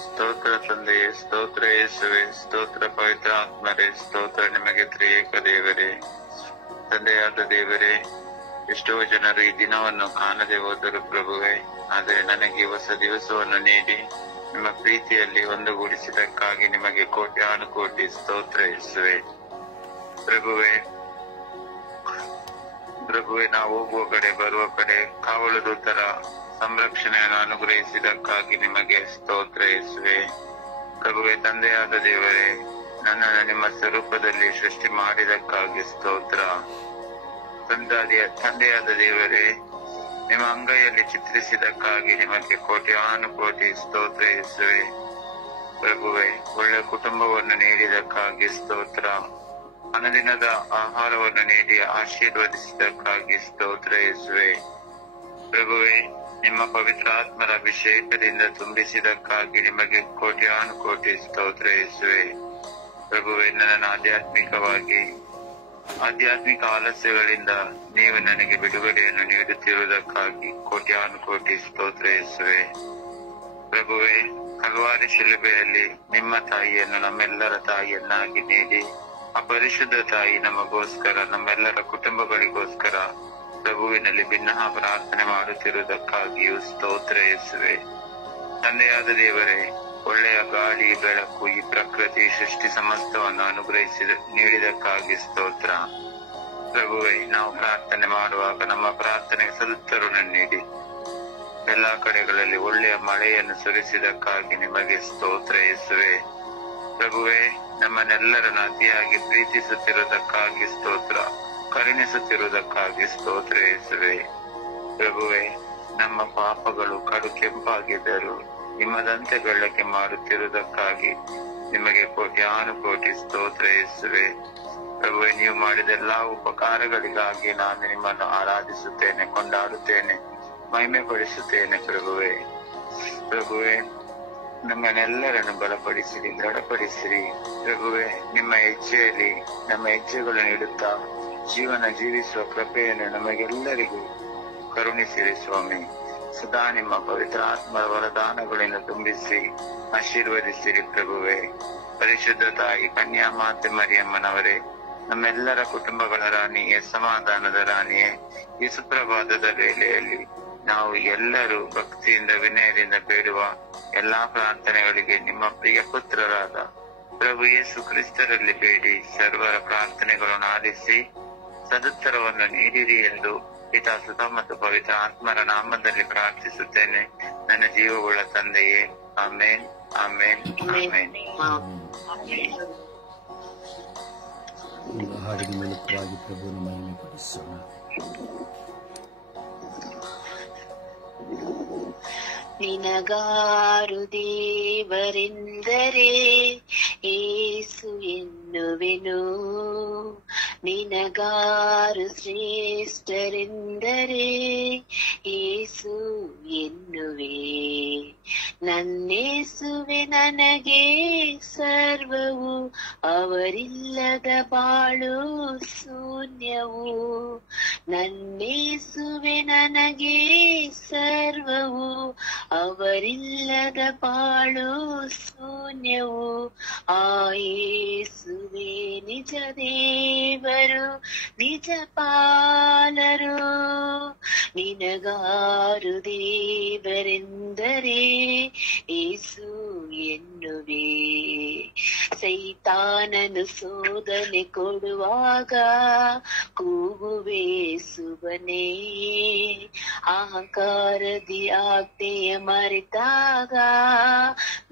ಸ್ತೋತ್ರ ತಂದೆಯೇ, ಸ್ತೋತ್ರ ಯೇಸುವೆ, ಸ್ತೋತ್ರ ಪವಿತ್ರ ಆತ್ಮರೇ, ಸ್ತೋತ್ರ ನಿಮಗೆ ತ್ರಿಯೇಕ ದೇವರೇ. ತಂದೆಯಾದ ದೇವರೇ, ಎಷ್ಟೋ ಜನರು ಈ ದಿನವನ್ನು ಕಾಣದೆ ಹೋದರು ಪ್ರಭುವೆ, ಆದರೆ ನನಗೆ ಹೊಸ ದಿವಸವನ್ನು ನೀಡಿ ನಿಮ್ಮ ಪ್ರೀತಿಯಲ್ಲಿ ಒಂದುಗೂಡಿಸಿದಕ್ಕಾಗಿ ನಿಮಗೆ ಕೋಟ್ಯಾನುಕೋಟಿ ಸ್ತೋತ್ರ ಯೇಸುವೆ. ಪ್ರಭುವೆ, ನಾವು ಹೋಗುವ ಕಡೆ ಬರುವ ಕಡೆ ಕಾವಲು ದೂತರ ಸಂರಕ್ಷಣೆಯನ್ನು ಅನುಗ್ರಹಿಸಿದಕ್ಕಾಗಿ ನಿಮಗೆ ಸ್ತೋತ್ರ ಯೇಸುವೆ. ಪ್ರಭುವೆ, ತಂದೆಯಾದ ದೇವರೇ, ನನ್ನನ್ನು ನಿಮ್ಮ ಸ್ವರೂಪದಲ್ಲಿ ಸೃಷ್ಟಿ ಮಾಡಿದಕ್ಕಾಗಿ ಸ್ತೋತ್ರ. ತಂದೆಯಾದ ದೇವರೇ, ನಿಮ್ಮ ಅಂಗೈಯಲ್ಲಿ ಚಿತ್ರಿಸಿದಕ್ಕಾಗಿ ನಿಮಗೆ ಕೋಟ್ಯಾನುಕೋಟಿ ಸ್ತೋತ್ರ ಯೇಸುವೆ. ಪ್ರಭುವೆ, ಒಳ್ಳೆ ಕುಟುಂಬವನ್ನು ನೀಡಿದಕ್ಕಾಗಿ ಸ್ತೋತ್ರ. ಅನುದಿನದ ಆಹಾರವನ್ನು ನೀಡಿ ಆಶೀರ್ವದಿಸಿದಕ್ಕಾಗಿ ಸ್ತೋತ್ರ ಯೇಸುವೆ. ಪ್ರಭುವೆ, ನಿಮ್ಮ ಪವಿತ್ರಾತ್ಮರ ಅಭಿಷೇಕದಿಂದ ತುಂಬಿಸಿದಕ್ಕಾಗಿ ನಿಮಗೆ ಕೋಟ್ಯಾನುಕೋಟಿ ಸ್ತೋತ್ರ ಯೇಸುವೆ. ಪ್ರಭುವೆ, ನನ್ನನ್ನು ಆಧ್ಯಾತ್ಮಿಕ ಆಲಸ್ಯಗಳಿಂದ ನೀವು ನನಗೆ ಬಿಡುಗಡೆಯನ್ನು ನೀಡುತ್ತಿರುವುದಕ್ಕಾಗಿ ಕೋಟ್ಯಾನುಕೋಟಿ ಸ್ತೋತ್ರ ಯೇಸುವೆ. ಪ್ರಭುವೆ, ಕಲ್ವಾರಿ ಶಿಲುಬೆಯಲ್ಲಿ ನಿಮ್ಮ ತಾಯಿಯನ್ನು ನಮ್ಮೆಲ್ಲರ ತಾಯಿಯನ್ನಾಗಿ ನೀಡಿ ಅಪರಿಶುದ್ಧ ತಾಯಿ ನಮಗೋಸ್ಕರ, ನಮ್ಮೆಲ್ಲರ ಕುಟುಂಬಗಳಿಗೋಸ್ಕರ ಪ್ರಭುವಿನಲ್ಲಿ ಭಿನ್ನಹ ಪ್ರಾರ್ಥನೆ ಮಾಡುತ್ತಿರುವುದಕ್ಕಾಗಿಯೂ ಸ್ತೋತ್ರ ಯೇಸುವೆ. ತಂದೆಯಾದ ದೇವರೇ, ಒಳ್ಳೆಯ ಗಾಳಿ, ಬೆಳಕು, ಈ ಪ್ರಕೃತಿ ಸೃಷ್ಟಿ ಸಮಸ್ತವನ್ನು ನೀಡಿದಕ್ಕಾಗಿ ಸ್ತೋತ್ರ. ಪ್ರಭುವೆ, ನಾವು ಪ್ರಾರ್ಥನೆ ಮಾಡುವಾಗ ನಮ್ಮ ಪ್ರಾರ್ಥನೆಗೆ ಸದುತ್ತರವನ್ನು ನೀಡಿ ಎಲ್ಲಾ ಕಡೆಗಳಲ್ಲಿ ಒಳ್ಳೆಯ ಮಳೆಯನ್ನು ಸುರಿಸಿದಕ್ಕಾಗಿ ನಿಮಗೆ ಸ್ತೋತ್ರ ಯೇಸುವೆ. ಪ್ರಭುವೆ, ನಮ್ಮನ್ನೆಲ್ಲರನ್ನು ಅತಿಯಾಗಿ ಪ್ರೀತಿಸುತ್ತಿರುವುದಕ್ಕಾಗಿ ಸ್ತೋತ್ರ, ಕರುಣಿಸುತ್ತಿರುವುದಕ್ಕಾಗಿ ಸ್ತೋತ್ರ ಯೇಸುವೆ. ಪ್ರಭುವೆ, ನಮ್ಮ ಪಾಪಗಳು ಕಡು ಕೆಂಪಾಗಿದ್ದರು ನಿಮ್ಮದಂತೆ ಬೆಳ್ಳಕ್ಕೆ ಮಾಡುತ್ತಿರುವುದಕ್ಕಾಗಿ ನಿಮಗೆ ಕೋಟ್ಯಾನುಕೋಟಿ ಸ್ತೋತ್ರ ಯೇಸುವೆ. ಪ್ರಭುವೆ, ನೀವು ಮಾಡಿದ ಎಲ್ಲಾ ಉಪಕಾರಗಳಿಗಾಗಿ ನಾನು ನಿಮ್ಮನ್ನು ಆರಾಧಿಸುತ್ತೇನೆ, ಕೊಂಡಾಡುತ್ತೇನೆ, ಮಹಿಮೆ ಪಡಿಸುತ್ತೇನೆ. ಪ್ರಭುವೆ, ನಮ್ಮನ್ನೆಲ್ಲರನ್ನು ಬಲಪಡಿಸಿರಿ, ದೃಢಪಡಿಸಿರಿ. ಪ್ರಭುವೆ, ನಿಮ್ಮ ಹೆಜ್ಜೆಯಲ್ಲಿ ನಮ್ಮ ಹೆಜ್ಜೆಗಳನ್ನು ಇಡುತ್ತಾ ಜೀವನ ಜೀವಿಸುವ ಕೃಪೆಯನ್ನು ನಮಗೆಲ್ಲರಿಗೂ ಕರುಣಿಸಿರಿ ಸ್ವಾಮಿ. ಸದಾ ನಿಮ್ಮ ಪವಿತ್ರ ಆತ್ಮರ ವರದಾನಗಳನ್ನು ತುಂಬಿಸಿ ಆಶೀರ್ವದಿಸಿರಿ ಪ್ರಭುವೆ. ಪರಿಶುದ್ಧ ತಾಯಿ ಕನ್ಯಾ ಮಾತೆ ಮರಿಯಮ್ಮನವರೇ, ನಮ್ಮೆಲ್ಲರ ಕುಟುಂಬಗಳ ರಾಣಿಯೇ, ಸಮಾಧಾನದ ರಾಣಿಯೇ, ಈ ಸುಪ್ರಭಾತದ ವೇಳೆಯಲ್ಲಿ ನಾವು ಎಲ್ಲರೂ ಭಕ್ತಿಯಿಂದ ವಿನಯದಿಂದ ಬೇಡುವ ಎಲ್ಲಾ ಪ್ರಾರ್ಥನೆಗಳಿಗೆ ನಿಮ್ಮ ಪ್ರಿಯ ಪುತ್ರರಾದ ಪ್ರಭು ಯೇಸು ಕ್ರಿಸ್ತರಲ್ಲಿ ಬೇಡಿ ಸರ್ವರ ಪ್ರಾರ್ಥನೆಗಳನ್ನು ಆಲಿಸಿ ಸದುತ್ತರವನ್ನು ನೀಡಿರಿ ಎಂದು ಪಿತಾ, ಸುತ ಮತ್ತು ಪವಿತ್ರ ಆತ್ಮರ ನಾಮದಲ್ಲಿ ಪ್ರಾರ್ಥಿಸುತ್ತೇನೆ, ನನ್ನ ಜೀವವುಳ್ಳ ತಂದೆಯೇ. ಆಮೇನ್, ಆಮೇನ್, ಆಮೇನ್. ಹಾಡಿನ ಮೂಲಕವಾಗಿ ಪ್ರಭುವಿನ ಮಹಿಮೆ ಪಡಿಸೋಣ. ನಿನಗಾರು ದೇವರೆಂದರೆ ಏಸು ಎನ್ನುವೆನು, ನಿನಗಾರು ಶ್ರೇಷ್ಠರೆಂದರೆ ಏಸು ಎನ್ನುವೆ. ನನ್ನೇಸುವೆ ನನಗೆ ಸರ್ವವು, ಅವರಿಲ್ಲದ ಬಾಳು ಶೂನ್ಯವು. ನನಗೆ ಸರ್ವವು, ಅವರಿಲ್ಲದ ಬಾಳು ಶೂನ್ಯವು. ಆ ಯೇಸುವೇ ನಿಜ ದೇವರು, ನಿಜ ಪಾಲರು. ನಿನಗಾರು ದೇವರೆಂದರೆ ಯೇಸು ಎನ್ನುವೆ. ಸೈತಾನನು ಶೋಧನೆ ಕೊಡುವಾಗ ಕೂಗುವೆ ಯೇಸುವನೇ. ಅಹಂಕಾರದಿ ಆಜ್ಞೆಯ ಮರೆತಾಗ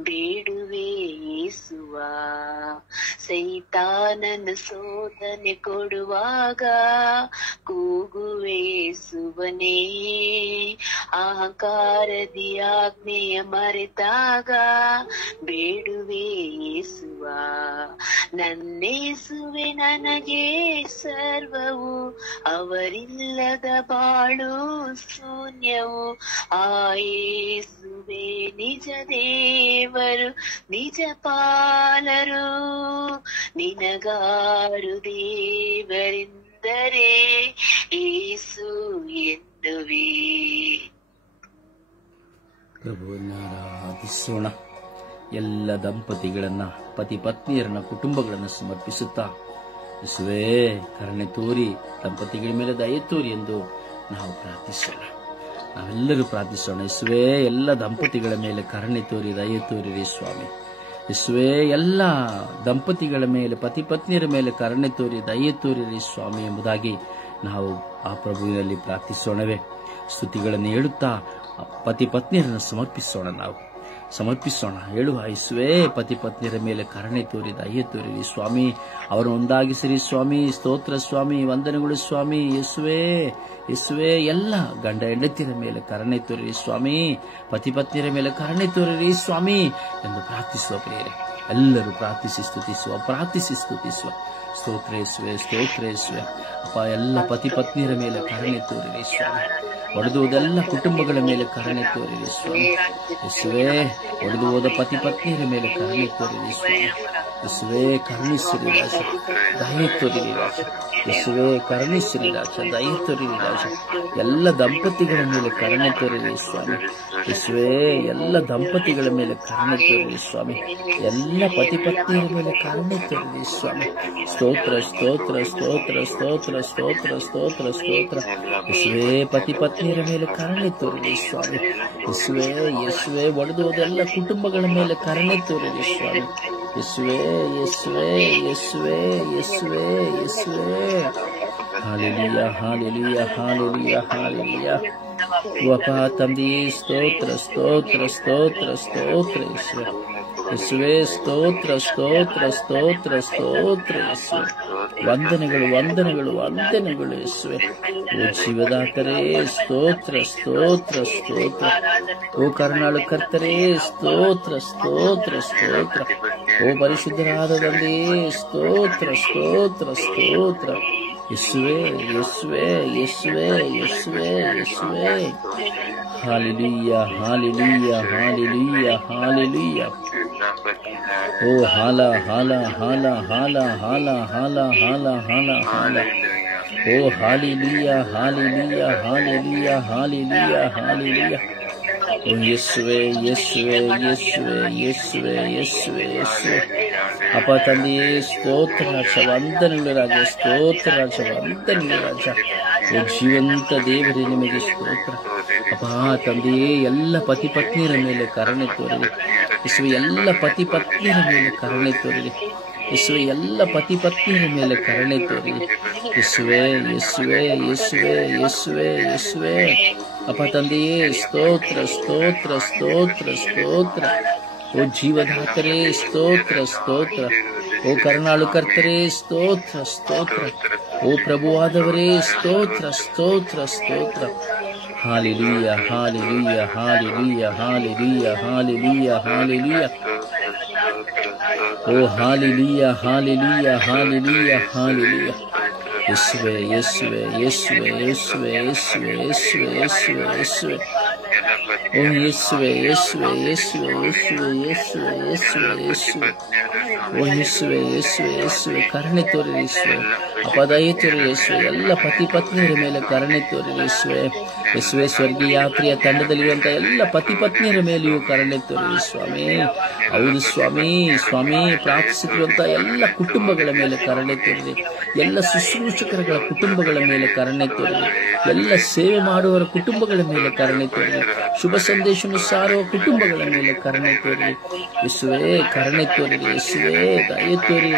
ಬೇಡುವೆ ಯೇಸುವ. ಸೈತಾನನು ಶೋಧನೆ ಕೊಡುವಾಗ ಕೂಗುವೆ ಯೇಸುವನೇ. ಅಹಂಕಾರದಿ ಆಜ್ಞೆಯ ಮರೆತಾಗ ಬೇಡುವೆ ಯೇಸುವ. ನನ್ನೇಸುವೆ ನನಗೆ ಸರ್ವವು, ಅವರಿಲ್ಲದ ಬಾಳು ಶೂನ್ಯವು. ಆ ಯೇಸುವೇ ನಿಜ ದೇವರು, ನಿಜ ಪಾಲರು. ನಿನಗಾರು ದೇವರೆಂದರೆ ಯೇಸು ಎನ್ನುವೆ. ಪ್ರಭುವನ್ನ ಆರಾಧಿಸೋಣ. ಎಲ್ಲ ದಂಪತಿಗಳನ್ನ, ಪತಿ ಪತ್ನಿಯರನ್ನ, ಕುಟುಂಬಗಳನ್ನು ಸಮರ್ಪಿಸುತ್ತಾ, ಯೇಸುವೇ ಕರುಣೆ ತೋರಿ, ದಂಪತಿಗಳ ಮೇಲೆ ದಯೆ ತೋರಿ ಎಂದು ನಾವು ಪ್ರಾರ್ಥಿಸೋಣ. ನಾವೆಲ್ಲರೂ ಪ್ರಾರ್ಥಿಸೋಣ. ಯೇಸುವೇ ಎಲ್ಲ ದಂಪತಿಗಳ ಮೇಲೆ ಕರುಣೆ ತೋರಿ, ದಯೆ ತೋರಿರಿ ಸ್ವಾಮಿ. ಯೇಸುವೇ ಎಲ್ಲ ದಂಪತಿಗಳ ಮೇಲೆ, ಪತಿ ಪತ್ನಿಯರ ಮೇಲೆ ಕರುಣೆ ತೋರಿ, ದಯೆ ತೋರಿರಿ ಸ್ವಾಮಿ ಎಂಬುದಾಗಿ ನಾವು ಆ ಪ್ರಭುವಿನಲ್ಲಿ ಪ್ರಾರ್ಥಿಸೋಣವೇ. ಸ್ತುತಿಗಳನ್ನು ಹೇಳುತ್ತಾ ಪತಿ ಪತ್ನಿಯರನ್ನು ಸಮರ್ಪಿಸೋಣ. ನಾವು ಸಮರ್ಪಿಸೋಣ. ಹೇಳುವ ಯೇಸುವೇ ಪತಿ ಪತ್ನಿಯರ ಮೇಲೆ ಕರುಣೆ ತೋರಿ, ದಯೆ ತೋರಿರಿ ಸ್ವಾಮಿ. ಅವರನ್ನು ಒಂದಾಗಿಸಿರಿ ಸ್ವಾಮಿ. ಸ್ತೋತ್ರ ಸ್ವಾಮಿ, ವಂದನೆಗಳು ಸ್ವಾಮಿ. ಯೇಸುವೇ ಯೇಸುವೇ ಎಲ್ಲ ಗಂಡ ಹೆಂಡತಿಯರ ಮೇಲೆ ಕರುಣೆ ತೋರಿರಿ ಸ್ವಾಮಿ. ಪತಿ ಪತ್ನಿಯರ ಮೇಲೆ ಕರುಣೆ ತೋರಿರಿ ಸ್ವಾಮಿ ಎಂದು ಪ್ರಾರ್ಥಿಸುವ ಪ್ರಿಯರೇ. ಎಲ್ಲರೂ ಪ್ರಾರ್ಥಿಸಿ ಸ್ತುತಿಸುವ. ಸ್ತೋತ್ರ ಯೇಸುವೆ, ಸ್ತೋತ್ರ ಯೇಸುವೆ. ಅಪ್ಪ, ಎಲ್ಲ ಪತಿ ಪತ್ನಿಯರ ಮೇಲೆ ಕರುಣೆ ತೋರಿರಿ ಸ್ವಾಮಿ. ಒಡೆದು ಹೋದೆಲ್ಲ ಕುಟುಂಬಗಳ ಮೇಲೆ ಕರುಣೆ ತೋರಿರಿ ಸ್ವಾಮಿ. ಯೇಸುವೇ ಒಡೆದು ಹೋದ ಪತಿ ಪತ್ನಿಯರ ಮೇಲೆ ಕರುಣೆ ತೋರಿರಿ ಸ್ವಾಮಿ. ಯೇಸುವೇ ಕರುಣಿಸಿರಿ ರಾಜ, ದಯೆ ತೋರಿರಿ ರಾಜ. ಯೇಸುವೇ ಕರುಣಿಸಿರಿ ರಾಜ, ದಯೆ ತೋರಿರಿ ರಾಜ. ಎಲ್ಲ ದಂಪತಿಗಳ ಮೇಲೆ ಕರುಣೆ ತೋರಿರಿ ಸ್ವಾಮಿ. ಯೇಸುವೇ ಎಲ್ಲ ದಂಪತಿಗಳ ಮೇಲೆ ಕರುಣೆ ತೋರಿರಿ ಸ್ವಾಮಿ. ಎಲ್ಲ ಪತಿ ಪತ್ನಿಯರ ಮೇಲೆ ಕರುಣೆ ತೋರಿರಿ ಸ್ವಾಮಿ. ಸ್ತೋತ್ರ ಸ್ತೋತ್ರ ಸ್ತೋತ್ರ ಸ್ತೋತ್ರ ಸ್ತೋತ್ರ ಸ್ತೋತ್ರ ಸ್ತೋತ್ರ. ಯೇಸುವೇ ಪತಿ ಪತ್ನಿಯರ ಮೇಲೆ ಕರುಣೆ ತೋರಿರಿ ಸ್ವಾಮಿ. ಯೇಸುವೇ ಯೇಸುವೇ ಒಡೆದು ಹೋದೆಲ್ಲ ಕುಟುಂಬಗಳ ಮೇಲೆ ಕರುಣೆ ತೋರಿರಿ ಸ್ವಾಮಿ. ಯೇಸುವೇ ಯೇಸುವೇ ಯೇಸುವೇ ಯೇಸುವೇ ಯೇಸುವೇ. Hallelujah hallelujah hallelujah hallelujah. ಅಪ್ಪ ತಂದೆಯೇ ಸ್ತೋತ್ರ ಸ್ತೋತ್ರ ಸ್ತೋತ್ರ ಸ್ತೋತ್ರ ಯೇಸುವೇ. ಯೇಸುವೇ ಸ್ತೋತ್ರ ಸ್ತೋತ್ರ ಸ್ತೋತ್ರ ಸ್ತೋತ್ರ ಯೇಸುವೇ. ವಂದನೆಗಳು ವಂದನೆಗಳು ವಂದನೆಗಳು ಯೇಸುವೇ. ಓ ಜೀವದಾತರೇ ಸ್ತೋತ್ರ ಸ್ತೋತ್ರ ಸ್ತೋತ್ರ. ಓ ಕರುಣಾಳು ಕರ್ತರೇ ಸ್ತೋತ್ರ ಸ್ತೋತ್ರ ಸ್ತೋತ್ರ. ಓ ಪರಿಶುದ್ಧರಾದ ತಂದೆಯೇ ಸ್ತೋತ್ರ ಸ್ತೋತ್ರ ಸ್ತೋತ್ರ. ಯೇಸುವೇ ಯೇಸುವೇ ಯೇಸುವೇ ಯೇಸುವೇ ಯೇಸುವೇ. Hallelujah hallelujah hallelujah hallelujah. ಓ ಹಾಲ ಹಾಲ ಹಾಲ ಹಾಲ ಹಾಲ ಹಾಲ ಹಾಲ ಹಾಲ ಹಾಲ. ಓ hallelujah hallelujah hallelujah hallelujah hallelujah. ಓ ಯೇಸುವೇ ಯೇಸುವೇ ಯೇಸುವೇ ಯೇಸುವೇ ಯೇಸುವೇ ಯೇಸುವೇ. ಅಪ್ಪ ತಂದೆಯೇ ಸ್ತೋತ್ರ ರಾಜ, ವಂದನೆಗಳು ರಾಜ. ಸ್ತೋತ್ರ ರಾಜ, ವಂದನೆಗಳು ರಾಜ. ಓ ಜೀವಂತ ದೇವರೇ ನಿಮಗೆ ಸ್ತೋತ್ರ. ಅಪ್ಪ ತಂದೆಯೇ ಎಲ್ಲ ಪತಿ ಪತ್ನಿಯರ ಮೇಲೆ ಕರುಣೆ ತೋರಿರಿ ಯೇಸುವೆ. ಎಲ್ಲ ಪತಿ ಪತ್ನಿಯರ ಮೇಲೆ ಕರುಣೆ ತೋರಿರಿ ಯೇಸುವೆ. ಎಲ್ಲ ಪತಿ ಪತ್ನಿಯರ ಮೇಲೆ ಕರುಣೆ ತೋರಿರಿ ಯೇಸುವೆ. ಯೇಸುವೆ ಯೇಸುವೆ ಯೇಸುವೆ ಯೇಸುವೆ. ಅಪ್ಪ ತಂದೆಯೇ ಸ್ತೋತ್ರ ಸ್ತೋತ್ರ ಸ್ತೋತ್ರ ಸ್ತೋತ್ರ. ಓ ಜೀವದಾತರೇ ಸ್ತೋತ್ರ ಸ್ತೋತ್ರ. ಓ ಕರುಣಾಳು ಕರ್ತರೇ ಸ್ತೋತ್ರ ಸ್ತೋತ್ರ. ಓ ಪ್ರಭುವಾದವರೇ ಸ್ತೋತ್ರ ಸ್ತೋತ್ರ ಸ್ತೋತ್ರ. Hallelujah hallelujah hallelujah hallelujah hallelujah hallelujah. ಓ ಹಾಲೆಲೂಯ ಹಾಲೆಲೂಯ ಹಾಲೆಲೂಯ ಹಾಲೆಲೂಯ. ಯೇಸುವೆ ಯೇಸುವೆ ಯೇಸುವೆ ಯೇಸುವೆ ಯೇಸುವೆ ಯೇಸುವೆ ಯೇಸುವೆ ಯೇಸುವೆ. ಓ ಯೇಸುವೆ ಯೇಸುವೆ ಯೇಸುವೆ ಯೇಸುವೆ ಯೇಸುವೆ ಯೇಸುವೆ ಯೇಸುವೆ ಓ ಯೇಸುವೆ ಯೇಸುವೆ ಯೇಸುವೆ ಕರುಣೆ ತೋರಿರಿ ಯೇಸುವೆ. ಅಪ್ಪ ದಯೆ ತೋರಿರಿ ಯೇಸುವೆ. ಎಲ್ಲ ಪತಿ ಪತ್ನಿಯರ ಮೇಲೆ ಕರುಣೆ ತೋರಿರಿ ಯೇಸುವೆ. ಯೇಸುವೆ ಸ್ವರ್ಗೀಯ ಯಾತ್ರೆಯ ತಂಡದಲ್ಲಿರುವಂತಹ ಎಲ್ಲ ಪತಿ ಪತ್ನಿಯರ ಮೇಲೆಯೂ ಕರುಣೆ ತೋರಿರಿ ಸ್ವಾಮಿ. ಹೌದು ಸ್ವಾಮಿ. ಸ್ವಾಮಿ ಪ್ರಾರ್ಥಿಸುತ್ತಿರುವಂತಹ ಎಲ್ಲ ಕುಟುಂಬಗಳ ಮೇಲೆ ಕರುಣೆ ತೋರಿರಿ. ಎಲ್ಲ ಶುಶ್ರೂಷಕರ ಕುಟುಂಬಗಳ ಮೇಲೆ ಕರುಣೆ ತೋರಿರಿ. ಎಲ್ಲ ಸೇವೆ ಮಾಡುವವರ ಕುಟುಂಬಗಳ ಮೇಲೆ ಕರುಣೆ ತೋರಿರಿ. ಶುಭ ಸಂದೇಶವನ್ನು ಸಾರುವ ಕುಟುಂಬಗಳ ಮೇಲೆ ಕರುಣೆ ತೋರಿರಿ ಯೇಸುವೆ. ಕರುಣೆ ತೋರಿರಿ ಯೇಸುವೆ. ದಯೆ ತೋರಿರಿ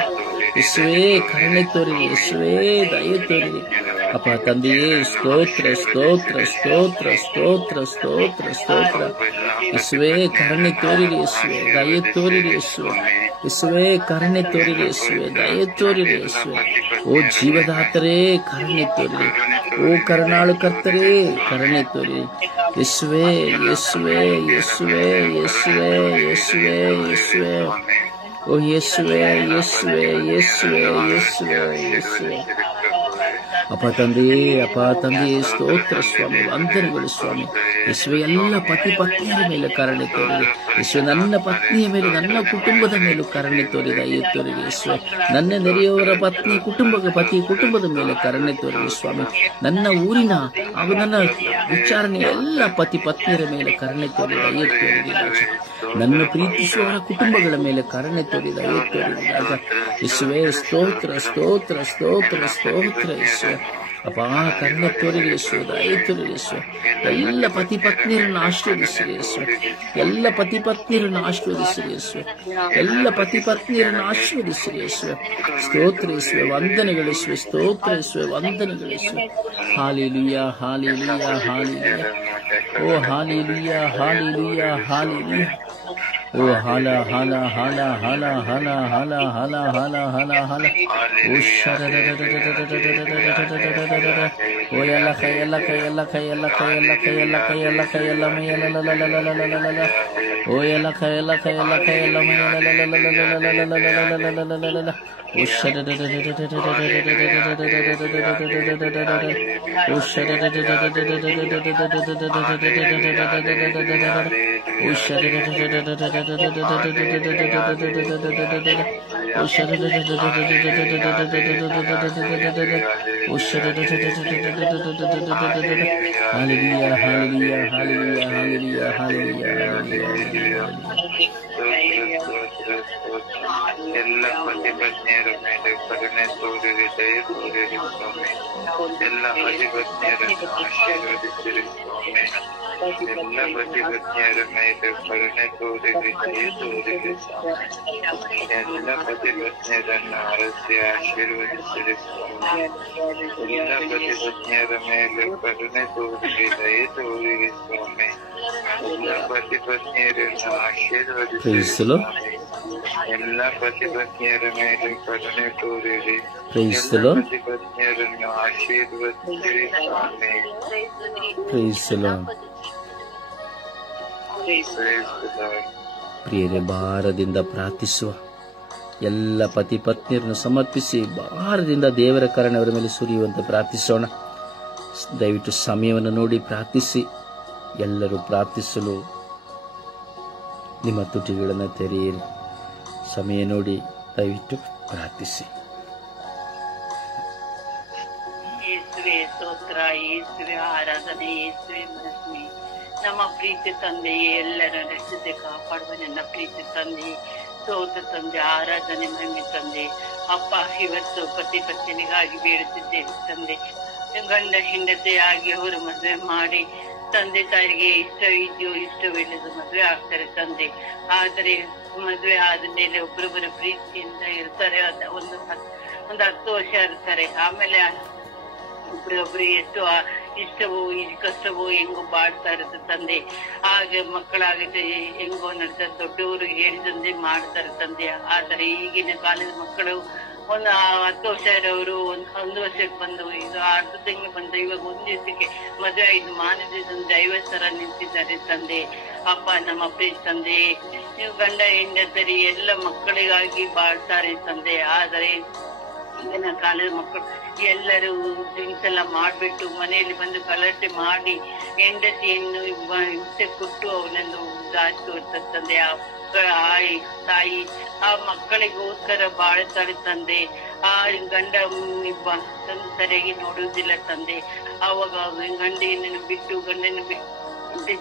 ಯೇಸುವೆ. ಕರುಣೆ ತೋರಿರಿ ಯೇಸುವೆ. ದಯೆ ತೋರಿರಿ ಅಪ್ಪ ತಂದೆಯೇ. ಸ್ತೋತ್ರ ಸ್ತೋತ್ರ ಸ್ತೋತ್ರ ಸ್ತೋತ್ರ ಸ್ತೋತ್ರ ಸ್ತೋತ್ರ ಯೇಸುವೆ. ಕರುಣೆ ತೋರಿರಿ ಯೇಸುವೆ. ದಯೆ ತೋರಿರಿ ಯೇಸುವೆ. ಯೇಸುವೆ ಕರುಣೆ ತೋರಿರಿ ಯೇಸುವೆ. ದಯೆ ತೋರಿರಿ ಯೇಸುವೆ. ಓ ಜೀವದಾತರೇ ಕರುಣೆ ತೋರಿರಿ. ಓ ಕರುಣಾಳು ಕರ್ತರೇ ಕರುಣೆ ತೋರಿರಿ ಯೇಸುವೆ. ಯೇಸುವೆ ಯೇಸುವೆ ಯೇಸುವೆ ಯೇಸುವೆ ಯೇಸುವೆ ಓ ಯೇಸುವೆ ಯೇಸುವೆ ಯೇಸುವೆ ಯೇಸುವೆ ಯೇಸುವೆ. ಅಪ್ಪ ತಂದೆಯೇ ಸ್ತೋತ್ರ ಸ್ವಾಮಿ. ವಂದನೆಗಳು ಸ್ವಾಮಿ. ಯೇಸುವೆ ಎಲ್ಲ ಪತಿ ಪತ್ನಿಯರ ಮೇಲೆ ಕರುಣೆ ತೋರಿರಿ ಯೇಸುವೆ. ನನ್ನ ಪತ್ನಿಯ ಮೇಲೆ ನನ್ನ ಕುಟುಂಬದ ಮೇಲೂ ಕರುಣೆ ತೋರಿದ ತೋರಿರಿ ಯೇಸುವೆ. ನನ್ನ ನೆರೆಯವರ ಪತಿ ಕುಟುಂಬದ ಮೇಲೆ ಕರುಣೆ ತೋರಿರಿ ಸ್ವಾಮಿ. ನನ್ನ ಊರಿನ ಹಾಗೂ ನನ್ನ ವಿಚಾರಣೆ ಎಲ್ಲ ಪತಿ ಪತ್ನಿಯರ ಮೇಲೆ ಕರುಣೆ ತೋರಿದ ತೋರಿರಿ ರಾಜ. ನನ್ನ ಪ್ರೀತಿಸುವವರ ಕುಟುಂಬಗಳ ಮೇಲೆ ಕರುಣೆ ತೋರಿದ ತೋರಿರಿ ರಾಜ. ಯೇಸುವೆ ಸ್ತೋತ್ರ ಸ್ತೋತ್ರ ಸ್ತೋತ್ರ ಸ್ತೋತ್ರ ಯೇಸುವೆ. ಅಪ್ಪ ಕರುಣೆ ತೋರಿರಿ ಯೇಸುವೆ. ದಯೆ ತೋರಿರಿ ಯೇಸುವೆ. ಎಲ್ಲ ಪತಿ ಪತ್ನಿಯರನ್ನು ಆಶೀರ್ವದಿಸಿರಿ ಯೇಸುವೆ. ಎಲ್ಲ ಪತಿ ಪತ್ನಿಯರನ್ನು ಆಶೀರ್ವದಿಸಿರಿ ಯೇಸುವೆ. ಎಲ್ಲ ಪತಿ ಪತ್ನಿಯರನ್ನು ಆಶೀರ್ವದಿಸಿರಿ ಯೇಸುವೆ. ಸ್ತೋತ್ರ ಯೇಸುವೆ. ವಂದನೆಗಳು ಯೇಸುವೆ. ಸ್ತೋತ್ರ ಯೇಸುವೆ. ವಂದನೆಗಳು ಯೇಸುವೆ. Hallelujah hallelujah hallelujah. ಓ ಹಾಲೆಲೂಯಾ ಹಾಲೆಲೂಯಾ ಹಾಲೆಲೂಯಾ. ಓ ಹಾಲ ಹಾಲ ಹಾಲ ಹಾಲ ಹಾಲ ಹಾಲ ಹಾಲ ಹಾಲ ಹಾಲ ಹಾಲ. ಓ ಶರ ಓ ಎಲ್ಲ ಕೈ ಎಲ್ಲ ಕೈ ಎಲ್ಲ ಕೈ ಎಲ್ಲ ಕೈ ಎಲ್ಲ ಕೈ ಎಲ್ಲ ಕೈ ಎಲ್ಲ ಕೈ ಎಲ್ಲ ಮೈಯಲ್ಲ. ಓ ಎಲ್ಲ ಕೈ ಎಲ್ಲ ಕೈ ಎಲ್ಲ ಕೈ ಎಲ್ಲ ಮೈಯಲ್ಲ. ಓ ಶರ ಓ ಶರ ಓ ಶರ Hallelujah, hallelujah, hallelujah, hallelujah, hallelujah, ಎಲ್ಲ ಪತಿ ಪತ್ನಿಯರ ಮೇಲೆ ಕರುಣೆ ತೋರಿರಿ. ದಯೆ ತೋರಿರಿ ಸ್ವಾಮಿ. ಎಲ್ಲ ಪತಿ ಪತ್ನಿಯರನ್ನು ಆಶೀರ್ವದಿಸಿರಿ ಸ್ವಾಮಿ. ಎಲ್ಲ ಪತಿ ಪತ್ನಿಯರ ಮೇಲೆ ಕರುಣೆ ತೋರಿರಿ. ದಯೆ ತೋರಿರಿ ಸ್ವಾಮಿ. ಎಲ್ಲ ಪತಿ ಪತ್ನಿಯರನ್ನು ಅರಸಿ ಆಶೀರ್ವದಿಸಿರಿ ಸ್ವಾಮಿ. ಎಲ್ಲ ಪತಿ ಪತ್ನಿಯರ ಮೇಲೆ ಕರುಣೆ ತೋರಿರಿ. ದಯೆ ತೋರಿರಿ ಸ್ವಾಮಿ. ಎಲ್ಲ ಪತಿ ಪತ್ನಿಯರನ್ನು ಆಶೀರ್ವದಿಸಿರಿ ಸ್ವಾಮಿ. ಎಲ್ಲ ಪತಿ ಪತ್ನಿಯರ ಮೇಲೆ ಕರುಣೆ ತೋರಿರಿ. ಎಲ್ಲ ಪತಿ ಪತ್ನಿಯರನ್ನು ಆಶೀರ್ವದಿಸಿರಿ ಸ್ವಾಮಿ. ಪ್ರಿಯರೇ, ಭಾರದಿಂದ ಪ್ರಾರ್ಥಿಸುವ ಎಲ್ಲ ಪತಿ ಪತ್ನಿಯರನ್ನು ಸಮರ್ಪಿಸಿ ಭಾರದಿಂದ ದೇವರ ಕರುಣೆ ಅವರ ಮೇಲೆ ಸುರಿಯುವಂತೆ ಪ್ರಾರ್ಥಿಸೋಣ. ದಯವಿಟ್ಟು ಸಮಯವನ್ನು ನೋಡಿ ಪ್ರಾರ್ಥಿಸಿ. ಎಲ್ಲರೂ ಪ್ರಾರ್ಥಿಸಲು ನಿಮ್ಮ ತುಟಿಗಳನ್ನು ತೆರೆಯಿರಿ. ಸಮಯ ನೋಡಿ ದಯವಿಟ್ಟು ಪ್ರಾರ್ಥಿಸಿ. ಯೇಸುವೆ ಸ್ತೋತ್ರ, ಯೇಸುವೆ ಆರಾಧನೆ, ಯೇಸುವೆ ಮಹಿಮೆ. ನಮ್ಮ ಪ್ರೀತಿ ತಂದೆಯೇ, ಎಲ್ಲರ ರಕ್ಷತೆ ಕಾಪಾಡುವ ನನ್ನ ಪ್ರೀತಿ ತಂದೆ, ಸ್ತೋತ್ರ ತಂದೆ, ಆರಾಧನೆ ಮಹಿಮೆ ತಂದೆ. ಅಪ್ಪ, ಇವತ್ತು ಪತಿ ಪತ್ನಿಗಾಗಿ ಬೇಡುತ್ತಿದ್ದೇವೆ ತಂದೆ. ಗಂಡ ಹೆಂಡತಿಯಾಗಿ ಅವರು ಮದುವೆ ಮಾಡಿ ತಂದೆ ತಾಯಿಗೆ ಇಷ್ಟ ಇದೆಯೋ ಇಷ್ಟವಿಲ್ಲದ ಮದುವೆ ಆಗ್ತಾರೆ ತಂದೆ. ಆದರೆ ಮದುವೆ ಆದ್ಮೇಲೆ ಒಬ್ಬರೊಬ್ಬರ ಪ್ರೀತಿಯಿಂದ ಇರ್ತಾರೆ. ಒಂದು 10 ವರ್ಷ ಇರ್ತಾರೆ. ಆಮೇಲೆ ಒಬ್ರೊಬ್ರು ಎಷ್ಟು ಇಷ್ಟವೋ ಕಷ್ಟವೋ ಹೆಂಗೋ ಬಾಡ್ತಾ ಇರುತ್ತೆ ತಂದೆ. ಹಾಗೆ ಮಕ್ಕಳಾಗುತ್ತೆ ಹೆಂಗೋ ನಡ್ತಾರೆ, ದೊಡ್ಡವರು ಹೇಳಿದಂತೆ ಮಾಡ್ತಾರೆ ತಂದೆ. ಆದರೆ ಈಗಿನ ಕಾಲದ ಮಕ್ಕಳು ಒಂದು 10 ವರ್ಷ ಇರೋರು 1 ವರ್ಷಕ್ಕೆ ಬಂದು, ಈಗ ಅರ್ಧ ತಿಂಗಳು ಬಂದು, ಇವಾಗ 1 ದಿವಸಕ್ಕೆ ಮದುವೆ ಆಯ್ತು, ಮಾನದಿಂದ ದೈವಸ್ಥರ ನಿಂತಿದ್ದಾರೆ ತಂದೆ. ಅಪ್ಪ, ನಮ್ಮ ಪ್ರೀತಿ ತಂದೆ, ನೀವು ಗಂಡ ಹೆಂಡತಿ ಎಲ್ಲ ಮಕ್ಕಳಿಗಾಗಿ ಬಾಳ್ತಾರೆ ತಂದೆ. ಆದರೆ ಈಗಿನ ಕಾಲದ ಮಕ್ಕಳು ಎಲ್ಲರೂ ಡ್ರಿಂಕ್ಸ್ ಎಲ್ಲ ಮಾಡ್ಬಿಟ್ಟು ಮನೆಯಲ್ಲಿ ಬಂದು ಗಲಾಟೆ ಮಾಡಿ ಹೆಂಡತಿಯನ್ನು ಹಿಂಸೆ ಕೊಟ್ಟು ಅವನನ್ನು ದಾಚಿ ತಂದೆ. ತಾಯಿ ಆ ಮಕ್ಕಳಿಗೋಸ್ಕರ ಬಾಳುತ್ತಾಳೆ ತಂದೆ. ಆ ಗಂಡ ಸರಿಯಾಗಿ ನೋಡುವುದಿಲ್ಲ ತಂದೆ. ಆವಾಗ ಗಂಡನನ್ನು ಬಿಟ್ಟು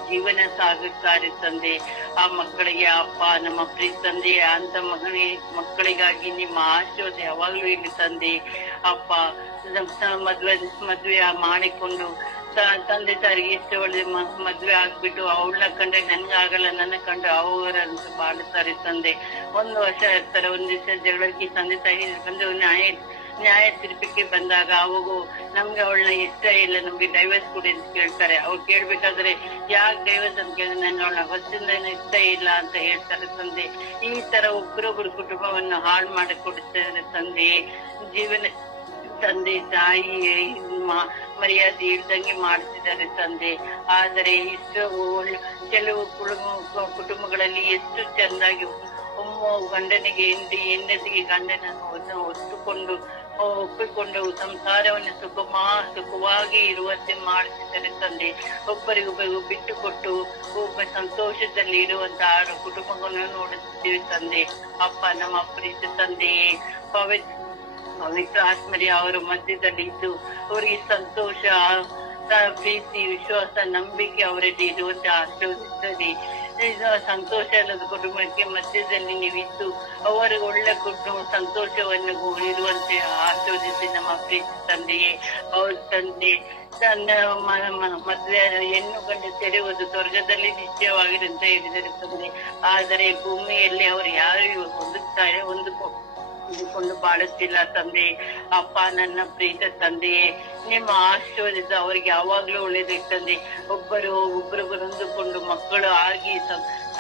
ಜೀವನ ಸಾಗುತ್ತಾರೆ ತಂದೆ. ಆ ಮಕ್ಕಳಿಗೆ ಅಪ್ಪ ನಮ್ಮ ಪ್ರೀತಿ ತಂದೆ ಅಂತ ಮಕ್ಕಳಿಗಾಗಿ ನಿಮ್ಮ ಆಶೀರ್ವಾದ ಯಾವಾಗ್ಲೂ ಇಲ್ಲಿ ತಂದೆ. ಅಪ್ಪ ಮದ್ವೆ ಮಾಡಿಕೊಂಡು ತಂದೆ ತಾಯಿಗೆ ಇಷ್ಟ ಒಳ್ಳೆ ಮದ್ವೆ ಆಗ್ಬಿಟ್ಟು ಅವಳನ್ನ ಕಂಡ್ರೆ ನನ್ಗಾಗಲ್ಲ, ನನ್ನ ಕಂಡ್ರೆ ಅವರಂತ ಬಾಳುತ್ತಾರೆ ತಂದೆ. 1 ವರ್ಷ ಇರ್ತಾರೆ, 1 ದಿವಸ ಜಗಳಕ್ಕೆ ತಂದೆ ತಾಯಿ ಬಂದು ನ್ಯಾಯ ತೀರ್ಪಿಗೆ ಬಂದಾಗ ಅವಾಗ ನಮ್ಗೆ ಅವಳನ್ನ ಇಷ್ಟ ಇಲ್ಲ, ನಮ್ಗೆ ಡೈವರ್ಸ್ ಕೊಡಿ ಅಂತ ಕೇಳ್ತಾರೆ. ಅವ್ರು ಕೇಳ್ಬೇಕಾದ್ರೆ ಯಾಕೆ ಡೈವರ್ಸ್ ಅಂತ ಕೇಳಿದ್ರೆ ನನ್ಗೆ ಅವಳನ್ನ ಹೊಸದಿಂದ ಇಷ್ಟ ಇಲ್ಲ ಅಂತ ಹೇಳ್ತಾರೆ ತಂದೆ. ಈ ತರ ಒಬ್ಬರೊಬ್ಬರು ಕುಟುಂಬವನ್ನು ಹಾಳು ಮಾಡಿಕೊಡ್ತಾರೆ ತಂದೆ. ಜೀವನ ತಂದೆ ತಾಯಿ ಮರ್ಯಾದೆ ಇಲ್ದಂಗೆ ಮಾಡ್ತಿದ್ದಾರೆ ತಂದೆ. ಆದರೆ ಇಷ್ಟು ಕೆಲವು ಕುಟುಂಬಗಳಲ್ಲಿ ಎಷ್ಟು ಚೆಂದಾಗಿ ಗಂಡನಿಗೆ ಹೆಂಡತಿಗೆ ಗಂಡನನ್ನು ಒಪ್ಪಿಕೊಂಡು ಸಂಸಾರವನ್ನು ಸುಖವಾಗಿ ಇರುವಂತೆ ಮಾಡ್ತಿದ್ದಾರೆ ತಂದೆ. ಒಬ್ಬರಿಗೊಬ್ಬರಿಗೂ ಬಿಟ್ಟು ಕೊಟ್ಟು ಸಂತೋಷದಲ್ಲಿ ಇರುವಂತಹ ಕುಟುಂಬಗಳನ್ನು ನೋಡುತ್ತೀವಿ ತಂದೆ. ಅಪ್ಪ ನಮ್ಮ ಪ್ರೀತಿ ತಂದೆಯೇ, ಪವಿತ್ರ ಆತ್ಮರಿ ಅವರ ಮಧ್ಯದಲ್ಲಿ ಇದ್ದು ಅವರಿಗೆ ಸಂತೋಷ, ಪ್ರೀತಿ, ವಿಶ್ವಾಸ, ನಂಬಿಕೆ ಅವರಲ್ಲಿ ಇರುವಂತೆ ಆಶೀರ್ವದಿಸುತ್ತದೆ. ಸಂತೋಷ ಇಲ್ಲದ ಕುಟುಂಬಕ್ಕೆ ಮಧ್ಯದಲ್ಲಿ ನೀವಿದ್ದು ಅವರಿಗೆ ಒಳ್ಳೆ ಕುಟುಂಬ ಸಂತೋಷವನ್ನು ಇರುವಂತೆ ಆಶೀರ್ವದಿಸಿ ನಮ್ಮ ಪ್ರೀತಿ ತಂದೆಯೇ. ಅವ್ರ ತಂದೆ ಮದ್ವೆ ಹೆಣ್ಣು ಗಂಡು ತೆರೆಯುವುದು ಸ್ವರ್ಗದಲ್ಲಿ ನಿಶ್ಚಯವಾಗಿರಂತ ಹೇಳಿದರೆ ತಂದೆ. ಆದರೆ ಭೂಮಿಯಲ್ಲಿ ಅವರು ಯಾರು ಹೊಂದಿಕೊಂಡು ಬಾಳುತ್ತಿಲ್ಲ ತಂದೆ. ಅಪ್ಪ ನನ್ನ ಪ್ರೀತ ತಂದೆಯೇ, ನಿಮ್ಮ ಆಶೀರ್ವಾದ ಅವರಿಗೆ ಯಾವಾಗ್ಲೂ ಒಳ್ಳೇದು ತಂದೆ. ಒಬ್ಬರಿಗೊಬ್ಬರು ಹೊಂದಿಕೊಂಡು ಮಕ್ಕಳು ಆಗಿ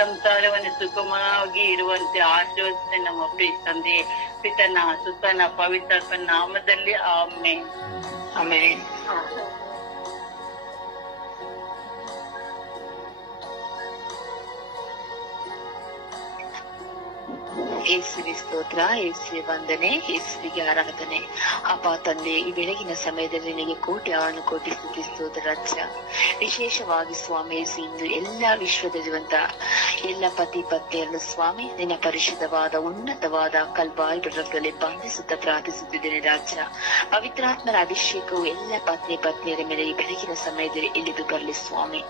ಸಂಸಾರವನ್ನು ಸುಗಮವಾಗಿ ಇರುವಂತೆ ಆಶೀರ್ವದಿಸಿ ನಮ್ಮ ಪ್ರೀತ ತಂದೆಯೇ. ಪಿತನ ಸುತನ ಪವಿತ್ರ ನಾಮದಲ್ಲಿ ಆಮೆನ್. ಆಮೆನ್. ಯೇಸುವಿಗೆ ಸ್ತೋತ್ರ, ಯೇಸುವಿಗೆ ವಂದನೆ, ಯೇಸುವಿಗೆ ಆರಾಧನೆ. ಅಪ್ಪ ತಂದೆ, ಈ ಬೆಳಗಿನ ಸಮಯದಲ್ಲಿ ನಿನಗೆ ಕೋಟಿ ಸ್ತುತಿ ಸ್ತೋತ್ರ ರಾಜ್ಯ. ವಿಶೇಷವಾಗಿ ಸ್ವಾಮಿ ಯೇಸು, ಇಂದು ಎಲ್ಲಾ ವಿಶ್ವದಲ್ಲಿರುವಂತ ಎಲ್ಲ ಪತಿ ಪತ್ನಿಯರನ್ನು ಸ್ವಾಮಿ ನಿನ್ನ ಪರಿಶುದ್ಧವಾದ ಉನ್ನತವಾದ ಕಲ್ವಾರಿ ರಕ್ತದಲ್ಲಿ ಬಂಧಿಸುತ್ತಾ ಪ್ರಾರ್ಥಿಸುತ್ತಿದ್ದೇನೆ ರಾಜ್ಯ. ಪವಿತ್ರಾತ್ಮರ ಅಭಿಷೇಕವು ಎಲ್ಲ ಪತ್ನಿಯರ ಮೇಲೆ ಈ ಬೆಳಗಿನ ಸಮಯದಲ್ಲಿ ಇಳಿದು ಬರಲಿ ಸ್ವಾಮಿ.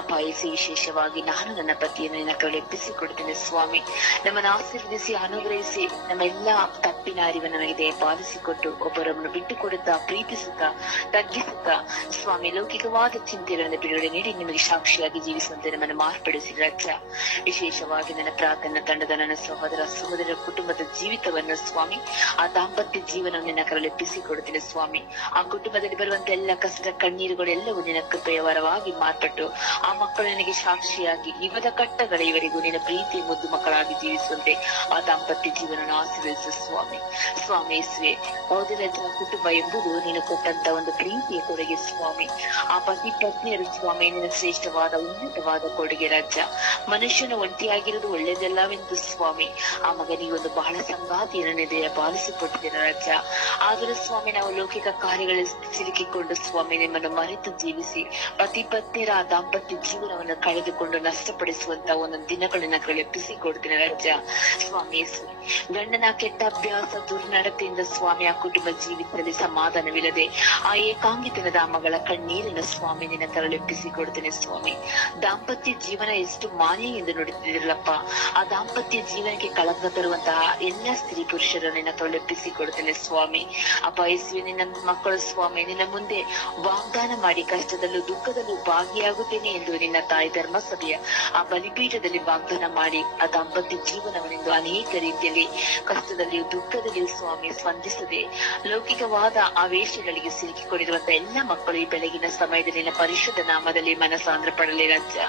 ಅಪ್ಪ ಯೇಸು, ವಿಶೇಷವಾಗಿ ನಾನು ನನ್ನ ಪತಿಯನ್ನು ನಿನ್ನ ಕಡೆ ಎಬ್ಬಿಸಿಕೊಡ್ತೇನೆ ಸ್ವಾಮಿ. ನಮ್ಮನ್ನು ಆಶೀರ್ವದಿಸಿ ಅನುಗ್ರಹಿಸಿ ನಮ್ಮ ಎಲ್ಲಾ ತಪ್ಪಿನ ಅರಿವನ್ನು ನಮಗೆ ಪಾಲಿಸಿಕೊಟ್ಟು ಒಬ್ಬರೊಬ್ಬರು ಬಿಟ್ಟು ಕೊಡುತ್ತಾ ಪ್ರೀತಿಸುತ್ತಾ ತಗ್ಗಿಸುತ್ತಾ ಸ್ವಾಮಿ ಲೌಕಿಕವಾದ ಚಿಂತೆಗಳನ್ನು ಬಿಡುಗಡೆ ನೀಡಿ ನಿಮಗೆ ಸಾಕ್ಷಿಯಾಗಿ ಜೀವಿಸುವಂತೆ ನಮ್ಮನ್ನು ಮಾರ್ಪಡಿಸಿ ರಾಜ್ಯ. ವಿಶೇಷವಾಗಿ ನನ್ನ ಪ್ರಾರ್ಥನಾ ತಂಡದ ನನ್ನ ಸಹೋದರ ಕುಟುಂಬದ ಜೀವಿತವನ್ನು ಸ್ವಾಮಿ, ಆ ದಾಂಪತ್ಯ ಜೀವನವನ್ನು ನಿನ್ನ ಕರಳು ಎಬ್ಬಿಸಿಕೊಡುತ್ತೇನೆ ಸ್ವಾಮಿ. ಆ ಕುಟುಂಬದಲ್ಲಿ ಬರುವಂತ ಎಲ್ಲ ಕಷ್ಟ ಕಣ್ಣೀರುಗಳೆಲ್ಲವೂ ನಿನ್ನ ಕೃಪೆಯ ವರವಾಗಿ ಮಾರ್ಪಟ್ಟು ಆ ಮಕ್ಕಳು ನನಗೆ ಸಾಕ್ಷಿಯಾಗಿ ಯುಗದ ಕಟ್ಟಗಳ ಇವರಿಗೂ ನಿನ್ನ ಪ್ರೀತಿ ಮುದ್ದು ಮಕ್ಕಳಾಗಿ ಜೀವಿಸುವಂತೆ ಆ ದಾಂಪತ್ಯ ಜೀವನ ಆಶೀರ್ವದಿಸು ಸ್ವಾಮಿ. ಸ್ವಾಮಿ ಯೇಸುವೆ, ಮೊದಲ ಕುಟುಂಬ ಎಂಬುದು ನೀನು ಕೊಟ್ಟಂತ ಒಂದು ಪ್ರೀತಿಯ ಕೊಡುಗೆ ಸ್ವಾಮಿ. ಆ ಪತಿ ಪತ್ನಿಯರು ಸ್ವಾಮಿ ನಿನ್ನ ಶ್ರೇಷ್ಠವಾದ ಉನ್ನತವಾದ ಕೊಡುಗೆ ರಾಜ್ಯ. ಮನುಷ್ಯನ ಒಂಟಿಯಾಗಿರುವುದು ಒಳ್ಳೆಯದಲ್ಲವೆಂದು ಸ್ವಾಮಿ ಆ ಮಗನಿಗೆ ಒಂದು ಬಹಳ ಸಂಗಾತಿಯನ್ನು ಪಾಲಿಸಿಕೊಟ್ಟಿದ್ದೇನೆ ರಾಜ್ಯ. ಆದರೂ ಸ್ವಾಮಿ ನಾವು ಲೌಕಿಕ ಕಾರ್ಯಗಳಲ್ಲಿ ಸಿಲುಕಿಕೊಂಡು ಸ್ವಾಮಿ ನಿಮ್ಮನ್ನು ಮರೆತು ಜೀವಿಸಿ ಪತಿ ಪತ್ನಿಯರ ಆ ದಾಂಪತ್ಯ ಜೀವನವನ್ನು ಕಳೆದುಕೊಂಡು ನಷ್ಟಪಡಿಸುವಂತ ಒಂದೊಂದು ದಿನಗಳನ್ನ ಎಪ್ಪಿಸಿಕೊಡ್ತೇನೆ ರಾಜ್ಯ. ಸ್ವಾಮಿ ಗಂಡನ ಕೆಟ್ಟ ಅಭ್ಯಾಸ ದುರ್ನಡತೆಯಿಂದ ಸ್ವಾಮಿ ಆ ಕುಟುಂಬ ಜೀವಿತದಲ್ಲಿ ಸಮಾಧಾನವಿಲ್ಲದೆ ಆ ಏಕಾಂಗಿತನದ ಮಗಳ ಕಣ್ಣೀರಿನ ಸ್ವಾಮಿ ನಿನ್ನ ಕರಳೆಪ್ಪಿಸಿಕೊಡ್ತೇನೆ ಸ್ವಾಮಿ. ದಾಂಪತ್ಯ ಜೀವನ ಎಷ್ಟು ಮಾನ್ಯ ಎಂದು ನೋಡುತ್ತಿದ್ದಿರಲ್ಲಪ್ಪ, ಆ ದಾಂಪತ್ಯ ಜೀವನಕ್ಕೆ ಕಳಂಕ ತರುವಂತಹ ಎಲ್ಲಾ ಸ್ತ್ರೀ ಪುರುಷರನ್ನು ನಿನ್ನ ಕರಳೆಪ್ಪಿಸಿಕೊಡ್ತೇನೆ ಸ್ವಾಮಿ. ಅಪಾಯಿಸುವೆ ನಿನ್ನ ಮಕ್ಕಳು ಸ್ವಾಮಿ ನಿನ್ನ ಮುಂದೆ ವಾಗ್ದಾನ ಮಾಡಿ ಕಷ್ಟದಲ್ಲೂ ದುಃಖದಲ್ಲೂ ಭಾಗಿಯಾಗುತ್ತೇನೆ ಎಂದು ನಿನ್ನ ತಾಯಿ ಧರ್ಮಸಭೆಯ ಆ ಬಲಿಪೀಠದಲ್ಲಿ ವಾಗ್ದಾನ ಮಾಡಿ ಆ ದಾಂಪತ್ಯ ಜೀವನವನ್ನೆಂದು ಅನೇಕ ರೀತಿಯಲ್ಲಿ ಕಷ್ಟದಲ್ಲಿಯೂ ದುಃಖದಲ್ಲಿಯೂ ಸ್ವಾಮಿ ಸ್ಪಂದಿಸದೆ ಲೌಕಿಕವಾದ ಆವೇಶಗಳಿಗೆ ಸಿಲುಕಿಕೊಂಡಿರುವಂತಹ ಎಲ್ಲ ಮಕ್ಕಳು ಈ ಬೆಳಗಿನ ಸಮಯದಲ್ಲಿ ಪರಿಶುದ್ಧ ನಾಮದಲ್ಲಿ ಮನಸಾಂದ್ರ ಪಡಲಿ ರಾಜ್ಯ.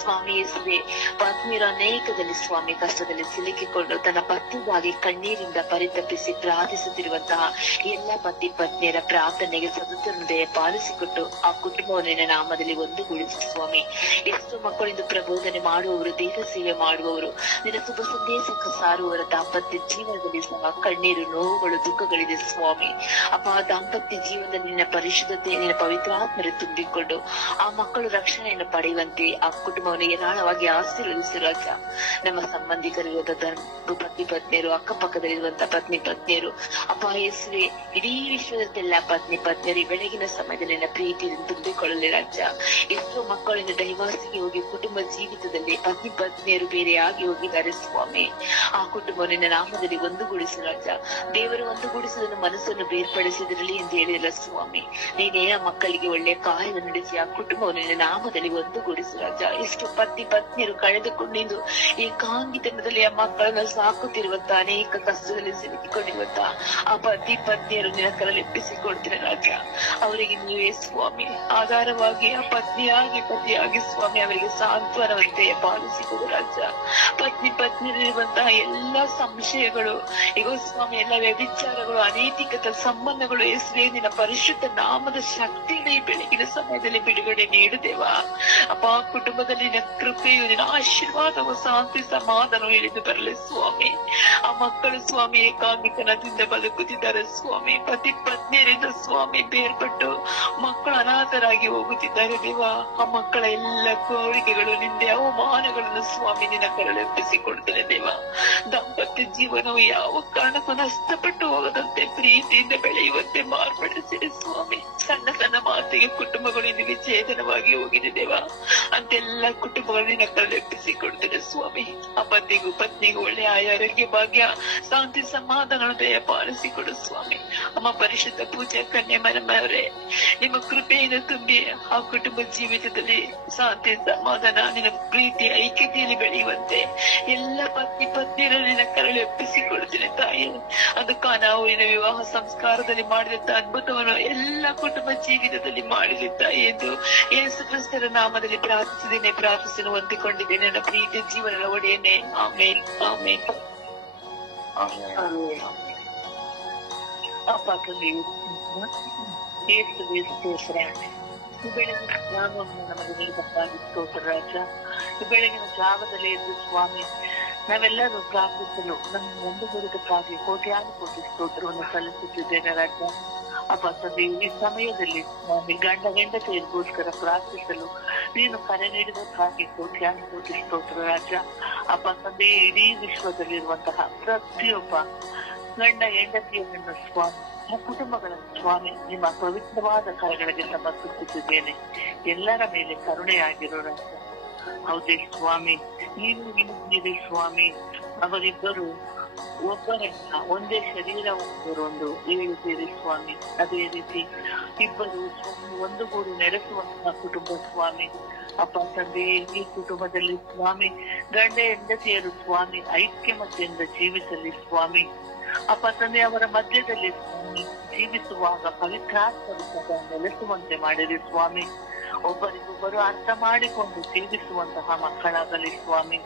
ಸ್ವಾಮಿ ಯೇಸುವೆ, ಪತ್ನಿಯರು ಅನೇಕದಲ್ಲಿ ಸ್ವಾಮಿ ಕಷ್ಟದಲ್ಲಿ ಸಿಲುಕಿಕೊಂಡು ತನ್ನ ಪತ್ನಿಗಾಗಿ ಕಣ್ಣೀರಿಂದ ಪರಿತಪಿಸಿ ಪ್ರಾರ್ಥಿಸುತ್ತಿರುವಂತಹ ಎಲ್ಲ ಪತ್ನಿಯರ ಪ್ರಾರ್ಥನೆಗೆ ಸದುತ್ತರದಯ ಪಾಲಿಸಿಕೊಟ್ಟು ಆ ಕುಟುಂಬವನ್ನು ನಿನ್ನ ನಾಮದಲ್ಲಿ ಒಂದುಗೂಡಿಸಿ ಸ್ವಾಮಿ. ಎಷ್ಟೋ ಮಕ್ಕಳಿಂದ ಪ್ರಬೋಧನೆ ಮಾಡುವವರು, ದೇಹ ಸೇವೆ ಮಾಡುವವರು, ನಿನ್ನ ಶುಭ ಸಂದೇಶಕ್ಕೆ ಸಾರುವವರ ದಾಂಪತ್ಯ ಜೀವನದಲ್ಲಿ ಸಹ ಕಣ್ಣೀರು, ನೋವುಗಳು, ದುಃಖಗಳಿದೆ ಸ್ವಾಮಿ. ಅಪ್ಪ, ದಾಂಪತ್ಯ ಜೀವನದಲ್ಲಿ ನಿನ್ನ ಪರಿಶುದ್ಧತೆ, ನಿನ್ನ ಪವಿತ್ರಾತ್ಮರು ತುಂಬಿಕೊಂಡು ಆ ಮಕ್ಕಳು ರಕ್ಷಣೆಯನ್ನು ಪಡೆಯುವಂತೆ ಆ ಕುಟುಂಬವನ್ನು ಏರಾಳವಾಗಿ ಆಶೀರ್ವದಿಸಿ ರಾಜ. ನಮ್ಮ ಸಂಬಂಧಿಕರಿರುವಂತಹ ಪತ್ನಿಯರು, ಅಕ್ಕಪಕ್ಕದಲ್ಲಿರುವಂತಹ ಪತ್ನಿಯರು, ಅಪ್ಪ ಯೇಸುವೆ, ಇಡೀ ವಿಶ್ವದಲ್ಲೆಲ್ಲ ಪತ್ನಿಯರು ಬೆಳಗಿನ ಸಮಯದಲ್ಲಿ ನನ್ನ ಪ್ರೀತಿಯನ್ನು ತುಂಬಿಕೊಳ್ಳಲಿ ರಾಜ. ಎಷ್ಟೋ ಮಕ್ಕಳಿಂದ ಡೈವರ್ಸ್ಗೆ ಹೋಗಿ ಕುಟುಂಬ ಜೀವಿತದಲ್ಲಿ ಪತ್ನಿಯರು ಬೇರೆಯಾಗಿ ಹೋಗಿದ್ದಾರೆ ಸ್ವಾಮಿ. ಆ ಕುಟುಂಬವನ್ನು ನಿನ್ನ ನಾಮದಲ್ಲಿ ಒಂದುಗೂಡಿಸಿ ರಾಜ. ದೇವರು ಒಂದುಗೂಡಿಸುವುದನ್ನು ಮನಸ್ಸನ್ನು ಬೇರ್ಪಡಿಸಿದಿರಲಿ ಎಂದು ಹೇಳಿಲ್ಲ ಸ್ವಾಮಿ. ನೀನೇ ಆ ಮಕ್ಕಳಿಗೆ ಒಳ್ಳೆಯ ಕಾರ್ಯವನ್ನು ನಡೆಸಿ ಆ ಕುಟುಂಬವನ್ನು ನಿನ್ನ ನಾಮದಲ್ಲಿ ಒಂದುಗೂಡಿಸಿ ರಾಜ. ಎಷ್ಟು ಪತ್ನಿಯರು ಕಳೆದುಕೊಂಡಿದ್ದು ಏಕಾಂಗಿತನದಲ್ಲಿ ಆ ಮಕ್ಕಳನ್ನು ಸಾಕುತ್ತಿರುವಂತಹ, ಅನೇಕ ಕಷ್ಟದಲ್ಲಿ ಸಿಲುಕಿಕೊಂಡಿರುವಂತಹ ಆ ಪತ್ನಿಯರು ನಿನ್ನ ಕರಲೆಪ್ಪಿಸಿಕೊಡ್ತೀನಿ ರಾಜ. ಅವರಿಗೆ ನೀವೇ ಸ್ವಾಮಿ ಆಧಾರವಾಗಿ, ಆ ಪತಿಯಾಗಿ ಸ್ವಾಮಿ ಅವರಿಗೆ ಸಾಂತ್ವನವಂತೆ ಪಾಲಿಸಿಕೊಡು ರಾಜ. ಪತ್ನಿಯಲ್ಲಿರುವಂತಹ ಎಲ್ಲಾ ಸಂಶಯಗಳು, ಈಗ ಸ್ವಾಮಿ ಎಲ್ಲ ವ್ಯಭಿಚಾರಗಳು, ಅನೈತಿಕತ ಸಂಬಂಧಗಳು ಯೇಸುವೇ ನಿನ್ನ ಪರಿಶುದ್ಧ ನಾಮದ ಶಕ್ತಿಯಿಂದ ಈ ಬೆಳಗಿನ ಸಮಯದಲ್ಲಿ ಬಿಡುಗಡೆ ನೀಡುತ್ತೇವಾ ಅಪ್ಪ. ಕುಟುಂಬದಲ್ಲಿ ನಿನ್ನ ಕೃಪೆಯು, ನಿನ್ನ ಆಶೀರ್ವಾದವು, ಶಾಂತಿ, ಸಮಾಧಾನ ಇಳಿದು ಬರಲಿ ಸ್ವಾಮಿ. ಆ ಮಕ್ಕಳು ಸ್ವಾಮಿ ಏಕಾಂಗಿತನದಿಂದ ಬದುಕುತ್ತಿದ್ದಾರೆ ಸ್ವಾಮಿ. ಪತ್ನಿಯರಿಂದ ಸ್ವಾಮಿ ಬೇರ್ಪಟ್ಟು ಮಕ್ಕಳು ಅನಾಥರಾಗಿ ಹೋಗುತ್ತಿದ್ದಾರೆ ದೇವಾ. ಆ ಮಕ್ಕಳ ಎಲ್ಲ ಕೋರಿಕೆಗಳು, ನಿಂದೆ ಅವಮಾನಗಳನ್ನು ಸ್ವಾಮಿ ನಿನ್ನ ಕರಳೆಪ್ಪಿಸಿಕೊಡ್ತೇನೆ ದೇವಾ. ದಾಂಪತ್ಯ ಜೀವನವು ಯಾವ ಕಾರಣಕ್ಕೂ ನಷ್ಟಪಟ್ಟು ಹೋಗದಂತೆ ಪ್ರೀತಿಯಿಂದ ಬೆಳೆಯುವಂತೆ ಮಾರ್ಪಡಿಸಿದೆ ಸ್ವಾಮಿ. ಸಣ್ಣ ಸಣ್ಣ ಮಾತಿಗೆ ಕುಟುಂಬಗಳು ಇಂದು ವಿಚ್ಛೇದನವಾಗಿ ಹೋಗಿದೆ ದೇವಾ. ಅಂತೆಲ್ಲ ಕುಟುಂಬಗಳು ನಿನ್ನ ಕರಳೆಪ್ಪಿಸಿಕೊಡ್ತೇನೆ ಸ್ವಾಮಿ. ಆ ಪತ್ನಿಗೂ ಒಳ್ಳೆಯ ಆರೋಗ್ಯ, ಭಾಗ್ಯ, ಶಾಂತಿ, ಸಮಾಧಾನ ದಯ ಪಾಲಿಸಿಕೊಡು ಸ್ವಾಮಿ. ಅಮ್ಮ ಪರಿಶುದ್ಧ ಪೂಜಾ ಕನ್ಯೆ ಮನಮವರೇ, ನಿಮ್ಮ ಕೃಪೆಯಿಂದ ತುಂಬಿ ಆ ಕುಟುಂಬ ಜೀವಿತದಲ್ಲಿ ಶಾಂತಿ, ಸಮಾಧಾನ, ನಿನ್ನ ಪ್ರೀತಿ, ಐಕ್ಯತೆಯಲ್ಲಿ ಬೆಳೆಯುವಂತೆ ಎಲ್ಲ ಪತ್ನಿಯರು ನಿನ್ನ ಕರಳು ಒಪ್ಪಿಸಿಕೊಡ್ತೀನಿ ತಾಯಿ. ಅದು ಕಾನಾವೂರಿನ ವಿವಾಹ ಸಂಸ್ಕಾರದಲ್ಲಿ ಮಾಡಿದಂತ ಅದ್ಭುತವನ್ನು ಎಲ್ಲ ಕುಟುಂಬ ಜೀವಿತದಲ್ಲಿ ಮಾಡಲಿ ತಾಯಿ ಎಂದು ಯೇಸು ಕ್ರಿಸ್ತರ ನಾಮದಲ್ಲಿ ಪ್ರಾರ್ಥಿಸಿದ್ದೇನೆ, ಪ್ರಾರ್ಥಿಸಲು ಹೊಂದಿಕೊಂಡಿದ್ದೇನೆ ನನ್ನ ಪ್ರೀತಿ ಜೀವನದ ಒಡೆಯನೇ. ಆಮೇನ್, ಆಮೇನ್. ಅಪ್ಪ ತಂದೆ ಬೆಳಗಿನ ಜಾಗವನ್ನು ನಮಗೆ ನೀಡಬೇಕಾಗಿ ಸ್ತೋತ್ರ ರಾಜ. ಬೆಳಗಿನ ಜಾಗದಲ್ಲಿ ಎದ್ದು ಸ್ವಾಮಿ ನಾವೆಲ್ಲರೂ ಪ್ರಾರ್ಥಿಸಲು ನಮ್ಮ ಒಂದುಗೂಡಿದಕ್ಕಾಗಿ ಕೋಟಿ ಸ್ತೋತ್ರವನ್ನು ಸಲ್ಲಿಸುತ್ತಿದ್ದೇನೆ ರಾಜ. ಅಪ್ಪ ತಂದೆ ಈ ಸಮಯದಲ್ಲಿ ಸ್ವಾಮಿ ಗಂಡ ಹೆಂಡತಿಯರಿಗೋಸ್ಕರ ಪ್ರಾರ್ಥಿಸಲು ನೀನು ಕರೆ ನೀಡಿದಕ್ಕಾಗಿ ಕೋಟಿ ಸ್ತೋತ್ರ ರಾಜ. ಅಪ್ಪ ತಂದೆ ಇಡೀ ವಿಶ್ವದಲ್ಲಿರುವಂತಹ ಪ್ರತಿಯೊಬ್ಬ ಗಂಡ ಹೆಂಡತಿಯನ್ನು ಸ್ವಾಮಿ, ಆ ಕುಟುಂಬಗಳನ್ನು ಸ್ವಾಮಿ ನಿಮ್ಮ ಪವಿತ್ರವಾದ ಕರೆಗಳಿಗೆ ಸಮರ್ಪಿಸುತ್ತಿದ್ದೇನೆ. ಎಲ್ಲರ ಮೇಲೆ ಕರುಣೆಯಾಗಿರೋ ರಾಜ. ಹೌದೇ ಸ್ವಾಮಿ, ನೀನು ಹೇಳಿದ್ದೀರಿ ಸ್ವಾಮಿ, ಅವರಿಬ್ಬರು ಒಬ್ಬರನ್ನ ಒಂದೇ ಶರೀರ ಒಂದು ಹೇಳಿದ್ದೀರಿ ಸ್ವಾಮಿ. ಅದೇ ರೀತಿ ಇಬ್ಬರು ಸ್ವಾಮಿ ಒಂದುಗೂಡಿ ನಡೆಸುವಂತಹ ಕುಟುಂಬ ಸ್ವಾಮಿ. ಅಪ್ಪ ತಂದೆ ಈ ಕುಟುಂಬದಲ್ಲಿ ಸ್ವಾಮಿ ಗಂಡ ಹೆಂಡತಿಯರು ಸ್ವಾಮಿ ಐಕ್ಯಮತ್ತೆಯಿಂದ ಜೀವಿಸಲಿ ಸ್ವಾಮಿ. ಅಪ್ಪ ತಂದೆ ಅವರ ಮಧ್ಯದಲ್ಲಿ ಸ್ವಾಮಿ ಜೀವಿಸುವಾಗ ಪವಿತ್ರಾತ್ಮದಿಂದ ನೆಲೆಸುವಂತೆ ಮಾಡಿರಿ ಸ್ವಾಮಿ. ಒಬ್ಬರಿಗೊಬ್ಬರು ಅರ್ಥ ಮಾಡಿಕೊಂಡು ಜೀವಿಸುವಂತಹ ಮಕ್ಕಳಾಗಲಿ ಸ್ವಾಮಿ.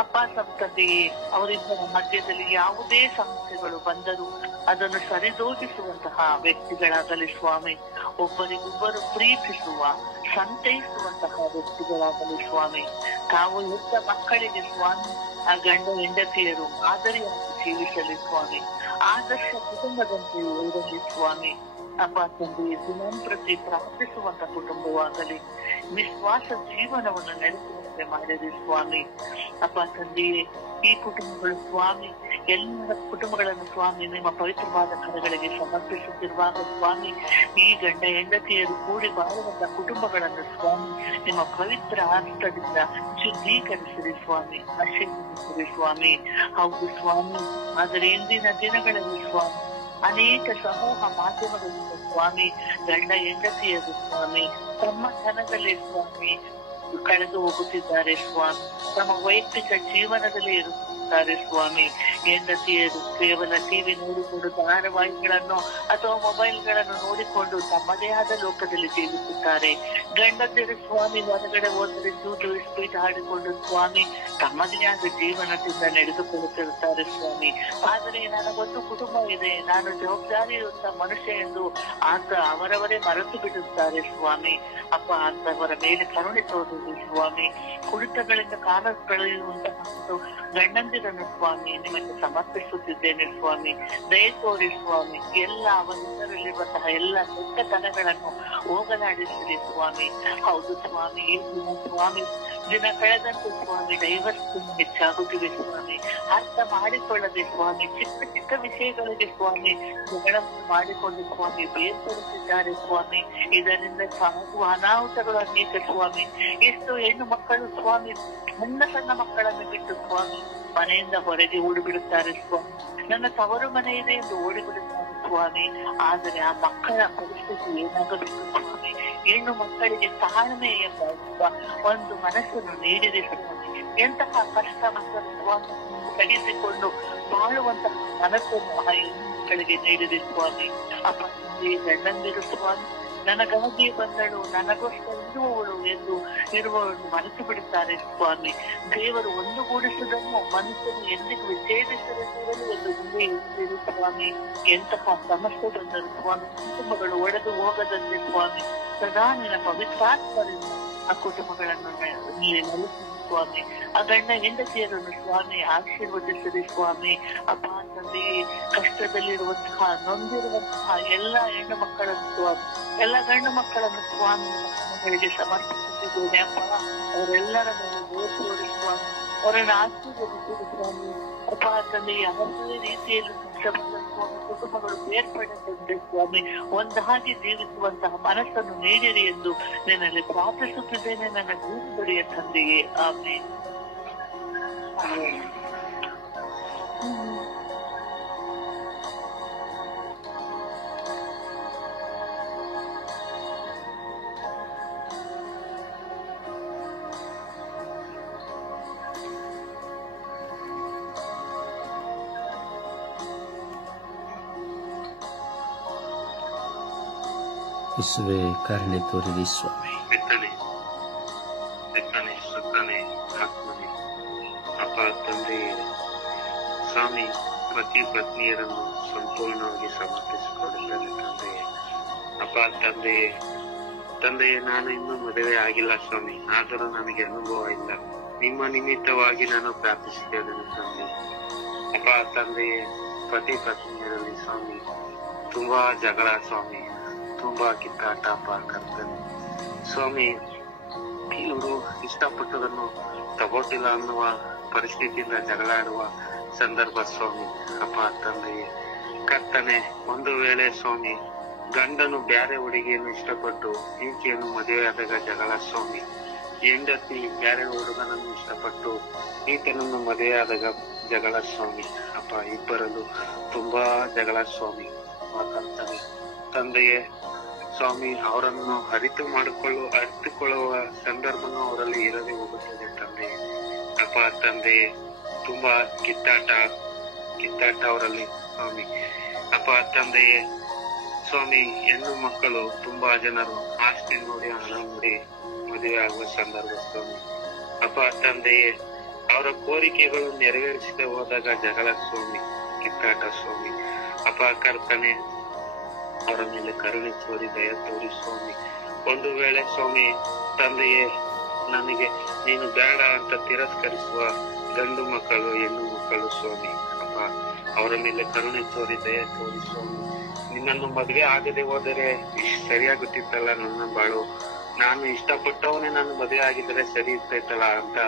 ಅಪ್ಪ ತಂದೆಯೇ ಅವರಿಬ್ಬರ ಮಧ್ಯದಲ್ಲಿ ಯಾವುದೇ ಸಮಸ್ಯೆಗಳು ಬಂದರೂ ಅದನ್ನು ಸರಿದೂಗಿಸುವಂತಹ ವ್ಯಕ್ತಿಗಳಾಗಲಿ ಸ್ವಾಮಿ. ಒಬ್ಬರಿಗೊಬ್ಬರು ಪ್ರೀತಿಸುವ, ಸಂತೈಸುವಂತಹ ವ್ಯಕ್ತಿಗಳಾಗಲಿ ಸ್ವಾಮಿ. ತಾವು ಹೆತ್ತ ಮಕ್ಕಳಿಗೆ ಸ್ವಾಮಿ ಆ ಗಂಡ ಹೆಂಡತಿಯರು ಮಾದರಿಯಾಗಿ ಜೀವಿಸಲಿ ಸ್ವಾಮಿ. ಆದರ್ಶ ಕುಟುಂಬದಂತೆ ಇರಲಿ ಸ್ವಾಮಿ. ಅಪ್ಪ ತಂದೆ ದಿನಂಪ್ರತಿ ಪ್ರಾರ್ಥಿಸುವಂತ ಕುಟುಂಬವಾಗಲಿ, ವಿಶ್ವಾಸ ಜೀವನವನ್ನು ನಡೆಸುವಂತೆ ಮಾಡಿರಿ ಸ್ವಾಮಿ. ಅಪ್ಪ ತಂದೆಯೇ ಈ ಕುಟುಂಬಗಳು ಸ್ವಾಮಿ ಎಲ್ಲ ಕುಟುಂಬಗಳನ್ನು ಸ್ವಾಮಿ ನಿಮ್ಮ ಪವಿತ್ರವಾದ ಕರೆಗಳಿಗೆ ಸಮರ್ಪಿಸುತ್ತಿರುವಾಗ ಸ್ವಾಮಿ ಈ ಗಂಡ ಹೆಂಡತಿಯರು ಕೂಡಿ ಬಾಳುವಂತ ಕುಟುಂಬಗಳನ್ನು ಸ್ವಾಮಿ ನಿಮ್ಮ ಪವಿತ್ರ ಹಸ್ತದಿಂದ ಶುದ್ಧೀಕರಿಸಿರಿ ಸ್ವಾಮಿ, ಆಶೀರ್ವದಿಸಿರಿ ಸ್ವಾಮಿ. ಹೌದು ಸ್ವಾಮಿ, ಆದರೆ ಇಂದಿನ ದಿನಗಳಲ್ಲಿ ಸ್ವಾಮಿ ಅನೇಕ ಸಮೂಹ ಮಾಧ್ಯಮಗಳಿಂದ ಸ್ವಾಮಿ ಗಂಡ ಹೆಂಡತಿಯರು ಸ್ವಾಮಿ ತಮ್ಮ ಧನದಲ್ಲಿ ಸ್ವಾಮಿ ಕಳೆದು ಹೋಗುತ್ತಿದ್ದಾರೆ ಸ್ವಾಮಿ. ತಮ್ಮ ವೈಯಕ್ತಿಕ ಜೀವನದಲ್ಲಿ ಬಿಡುತ್ತಾರೆ ಸ್ವಾಮಿ. ಹೆಂಡತಿಯರು ಕೇವಲ ಟಿವಿ ನೋಡಿಕೊಂಡು ಧಾರಾವಾಹಿಗಳನ್ನು ಅಥವಾ ಮೊಬೈಲ್ಗಳನ್ನು ನೋಡಿಕೊಂಡು ತಮ್ಮದೇ ಆದ ಲೋಕದಲ್ಲಿ ಜೀವಿಸುತ್ತಾರೆ. ಗಂಡಂದಿರು ಸ್ವಾಮಿ ಹೊರಗಡೆ ಹೋದರೆ ಜೂಜು ಇಸ್ಪೀಟ್ ಆಡಿಕೊಂಡು ಸ್ವಾಮಿ ತಮ್ಮದೇ ಆದ ಜೀವನದಿಂದ ನಡೆದುಕೊಳ್ಳುತ್ತಿರುತ್ತಾರೆ ಸ್ವಾಮಿ. ಆದರೆ ನನಗೊಂದು ಕುಟುಂಬ ಇದೆ, ನಾನು ಜವಾಬ್ದಾರಿಯುತ ಮನುಷ್ಯ ಎಂದು ಅವರವರೇ ಮರೆತು ಬಿಡುತ್ತಾರೆ ಸ್ವಾಮಿ. ಅಪ್ಪ, ಅಂತವರ ಮೇಲೆ ಕರುಣೆ ತೋರಿಸಿ ಸ್ವಾಮಿ. ಕುಡಿತಗಳಿಂದ ಕಾಲ ಕಳೆಯುವಂತಹ ಗಂಡಂದಿರನ್ನು ಸ್ವಾಮಿ ನಿಮಗೆ ಸಮರ್ಪಿಸುತ್ತಿದ್ದೇನೆ ಸ್ವಾಮಿ. ದಯ ತೋರಿ ಸ್ವಾಮಿ. ಎಲ್ಲ ಅವರಲ್ಲಿರುವಂತಹ ಎಲ್ಲ ಕೆಟ್ಟತನಗಳನ್ನು ಹೋಗಲಾಡಿಸಿರಿ ಸ್ವಾಮಿ. ಹೌದು ಸ್ವಾಮಿ, ಈ ಸ್ವಾಮಿ ದಿನ ಕಳೆದಂತೆ ಸ್ವಾಮಿ ಡೈವರ್ಸ್ ಹೆಚ್ಚಾಗುತ್ತಿದೆ ಸ್ವಾಮಿ. ಅರ್ಥ ಮಾಡಿಕೊಳ್ಳದೆ ಸ್ವಾಮಿ ಚಿಕ್ಕ ಚಿಕ್ಕ ವಿಷಯಗಳಿಗೆ ಸ್ವಾಮಿ ಜಗಳವನ್ನು ಮಾಡಿಕೊಂಡು ಸ್ವಾಮಿ ಬೇರ್ಪಡಿಸಿದ್ದಾರೆ ಸ್ವಾಮಿ. ಇದರಿಂದ ಆಗುವ ಅನಾಹುತಗಳು ಅನೇಕ ಸ್ವಾಮಿ. ಎಷ್ಟು ಹೆಣ್ಣು ಮಕ್ಕಳು ಸ್ವಾಮಿ ಸಣ್ಣ ಮಕ್ಕಳನ್ನು ಬಿಟ್ಟು ಸ್ವಾಮಿ ಮನೆಯಿಂದ ಹೊರಗೆ ಓಡಿಬಿಡುತ್ತಾರೆ ಸ್ವಾಮಿ. ನನ್ನ ತವರು ಮನೆ ಇದೆ ಎಂದು ಓಡಿಬಿಡುತ್ತಾರೆ ಸ್ವಾಮಿ. ಆದರೆ ಆ ಮಕ್ಕಳ ಪರಿಸ್ಥಿತಿ ಏನಾಗಬೇಕು ಸ್ವಾಮಿ. ಹೆಣ್ಣು ಮಕ್ಕಳಿಗೆ ತಾಳ್ಮೆ ಎಂಬ ಒಂದು ಮನಸ್ಸನ್ನು ನೀಡಿದೆ ಸ್ವಾಮಿ. ಎಂತಹ ಕಷ್ಟ ಮಕ್ಕಳು ಸ್ವಾಮಿ ಸಹಿಸಿಕೊಂಡು ಬಾಳುವಂತಹ ಮನಸ್ಸನ್ನು ಆ ಹೆಣ್ಣು ಮಕ್ಕಳಿಗೆ ನೀಡಿದೆ ಸ್ವಾಮಿ. ಅಪ್ಪ, ಗಂಡಂದಿರು ಸ್ವಾಮಿ ನನಗಾಗಿ ಬಂದಳು, ನನಗೋಸ್ಕರ ಇರುವವಳು ಎಂದು ಇರುವವರನ್ನು ಮರೆತು ಬಿಡುತ್ತಾರೆ ಸ್ವಾಮಿ. ದೇವರು ಒಂದುಗೂಡಿಸುವುದನ್ನು ಮನುಷ್ಯನು ಎಂದಿಗೂ ವಿಚ್ಛೇದಿಸದಿರಲು ಎಂದು ಮುಂದೆ ಇರುತ್ತೀರಿ ಸ್ವಾಮಿ. ಎಂತಹ ಸಮಸ್ಯೆ ಬಂದರು ಸ್ವಾಮಿ ಕುಟುಂಬಗಳು ಒಡೆದು ಹೋಗದಂತೆ ಸ್ವಾಮಿ ಸದಾ ನಿನ್ನ ಪವಿತ್ರಾತ್ಮರಿಂದ ಆ ಕುಟುಂಬಗಳನ್ನು ನೀನು ನೆಲೆಸಿ ಸ್ವಾಮಿ. ಆ ಗಂಡ ಹೆಂಡತಿಯರನ್ನು ಸ್ವಾಮಿ ಆಶೀರ್ವದಿಸಿರಿ ಸ್ವಾಮಿ. ಅಪ್ಪ ತಂದೆ, ಕಷ್ಟದಲ್ಲಿರುವಂತಹ ನೊಂದಿರುವಂತಹ ಎಲ್ಲ ಹೆಣ್ಣು ಮಕ್ಕಳನ್ನು ಸ್ವಾಮಿ, ಎಲ್ಲ ಗಂಡು ಮಕ್ಕಳನ್ನು ಸ್ವಾಮಿ ಮಗಳಿಗೆ ಸಮರ್ಪಿಸುತ್ತಿದ್ದೇನೆ ಅಪ್ಪ. ಅವರೆಲ್ಲರ ಮೇಲೆ ತೋರಿ ಸ್ವಾಮಿ, ಅವರನ್ನು ಆಶೀರ್ವದಿಸಿರಿ ಸ್ವಾಮಿ. ಅಪ್ಪ ತಂದೆ, ಯಾವುದೇ ರೀತಿಯಲ್ಲಿ ಸ್ವಾಮಿ ಕುಟುಂಬಗಳು ಬೇರ್ಪಡದಂತೆ ಸ್ವಾಮಿ ಒಂದಾಗಿ ಜೀವಿಸುವಂತಹ ಮನಸ್ಸನ್ನು ನೀಡಿರಿ ಎಂದು ನಿನ್ನಲ್ಲಿ ಪ್ರಾರ್ಥಿಸುತ್ತಿದ್ದೇನೆ ನನ್ನ ಜೀವದೊಡೆಯ ತಂದೆಯೇ. ಆಮೇಲೆ ಯೇಸುವೇ ಕರುಣೆ ತೋರಿರಿ ಸ್ವಾಮಿ. ಪಿತನೇ, ಸುತ್ತನೆ ಆತ್ಮನೇ, ಅಪ್ಪ ತಂದೆ ಸ್ವಾಮಿ ಪತಿ ಪತ್ನಿಯರನ್ನು ಸಂಪೂರ್ಣವಾಗಿ ಸಮರ್ಪಿಸಿಕೊಡುತ್ತಾರೆ ತಂದೆಯೇ. ಅಪ್ಪ ತಂದೆಯೇ ನಾನು ಇನ್ನೂ ಮದುವೆ ಆಗಿಲ್ಲ ಸ್ವಾಮಿ, ಆದರೂ ನನಗೆ ಅನುಭವ ಇಲ್ಲ. ನಿಮ್ಮ ನಿಮಿತ್ತವಾಗಿ ನಾನು ಪ್ರಾರ್ಥಿಸಿದ್ದೇನೆ ತಂದೆ. ಅಪ್ಪ ತಂದೆಯೇ, ಪತಿ ಪತ್ನಿಯರಲ್ಲಿ ಸ್ವಾಮಿ ತುಂಬಾ ಜಗಳ ಸ್ವಾಮಿ, ತುಂಬಾ ಕಿತ್ತಾಟ ಕರ್ತನೆ ಸ್ವಾಮಿ. ಇವರು ಇಷ್ಟಪಟ್ಟದನ್ನು ತಗೋತಿಲ್ಲ ಅನ್ನುವ ಪರಿಸ್ಥಿತಿಯಿಂದ ಜಗಳಾಡುವ ಸಂದರ್ಭ ಸ್ವಾಮಿ. ಅಪ್ಪ ತಂದೆಯೇ ಕರ್ತನೆ, ಒಂದು ವೇಳೆ ಸ್ವಾಮಿ ಗಂಡನು ಬ್ಯಾರೆ ಹುಡುಗಿಯನ್ನು ಇಷ್ಟಪಟ್ಟು ಈಕೆಯನ್ನು ಮದುವೆಯಾದಾಗ ಜಗಳ ಸ್ವಾಮಿ, ಹೆಂಡತಿ ಬ್ಯಾರೆ ಹುಡುಗನನ್ನು ಇಷ್ಟಪಟ್ಟು ಈತನನ್ನು ಮದುವೆಯಾದಾಗ ಜಗಳ ಸ್ವಾಮಿ. ಅಪ್ಪ ಇಬ್ಬರಲ್ಲೂ ತುಂಬಾ ಜಗಳ ಸ್ವಾಮಿ. ಕರ್ತನೆ ತಂದೆಯೇ ಸ್ವಾಮಿ, ಅವರನ್ನು ಅರಿತುಕೊಳ್ಳುವ ಸಂದರ್ಭನೂ ಅವರಲ್ಲಿ ಇರದೆ ಹೋಗುತ್ತದೆ ತಂದೆಯೇ. ಅಪ್ಪ ತಂದೆಯೇ ತುಂಬಾ ಕಿತ್ತಾಟ ಅವರಲ್ಲಿ ಸ್ವಾಮಿ. ಅಪ್ಪ ತಂದೆಯೇ ಸ್ವಾಮಿ, ಹೆಣ್ಣು ಮಕ್ಕಳು ತುಂಬಾ ಜನರು ಆಸ್ತಿ ನೋಡಿ ಹಣ ನೋಡಿ ಮದುವೆ ಆಗುವ ಸಂದರ್ಭ ಸ್ವಾಮಿ. ಅಪ್ಪ ತಂದೆಯೇ ಅವರ ಕೋರಿಕೆಗಳು ನೆರವೇರಿಸದೆ ಹೋದಾಗ ಜಗಳ ಸ್ವಾಮಿ, ಕಿತ್ತಾಟ ಸ್ವಾಮಿ. ಅಪ್ಪ ಕರ್ತನೆ, ಅವರ ಮೇಲೆ ಕರುಣೆ ತೋರಿ ದಯ ತೋರಿ ಸ್ವಾಮಿ. ಒಂದು ವೇಳೆ ಸ್ವಾಮಿ ತಂದೆಯೇ ನನಗೆ ನೀನು ಬೇಡ ಅಂತ ತಿರಸ್ಕರಿಸುವ ಗಂಡು ಮಕ್ಕಳು ಹೆಣ್ಣು ಮಕ್ಕಳು ಸ್ವಾಮಿ, ಅಪ್ಪ ಅವರ ಮೇಲೆ ಕರುಣೆ ತೋರಿ ದಯ ತೋರಿ ಸ್ವಾಮಿ. ನಿನ್ನನ್ನು ಮದುವೆ ಆಗದೆ ಹೋದರೆ ಸರಿಯಾಗುತ್ತಿತ್ತಲ್ಲ ನನ್ನ ಬಾಳು, ನಾನು ಇಷ್ಟಪಟ್ಟವನೇ ನಾನು ಮದುವೆ ಆಗಿದ್ರೆ ಸರಿ ಇರ್ತೈತಲ್ಲ ಅಂತ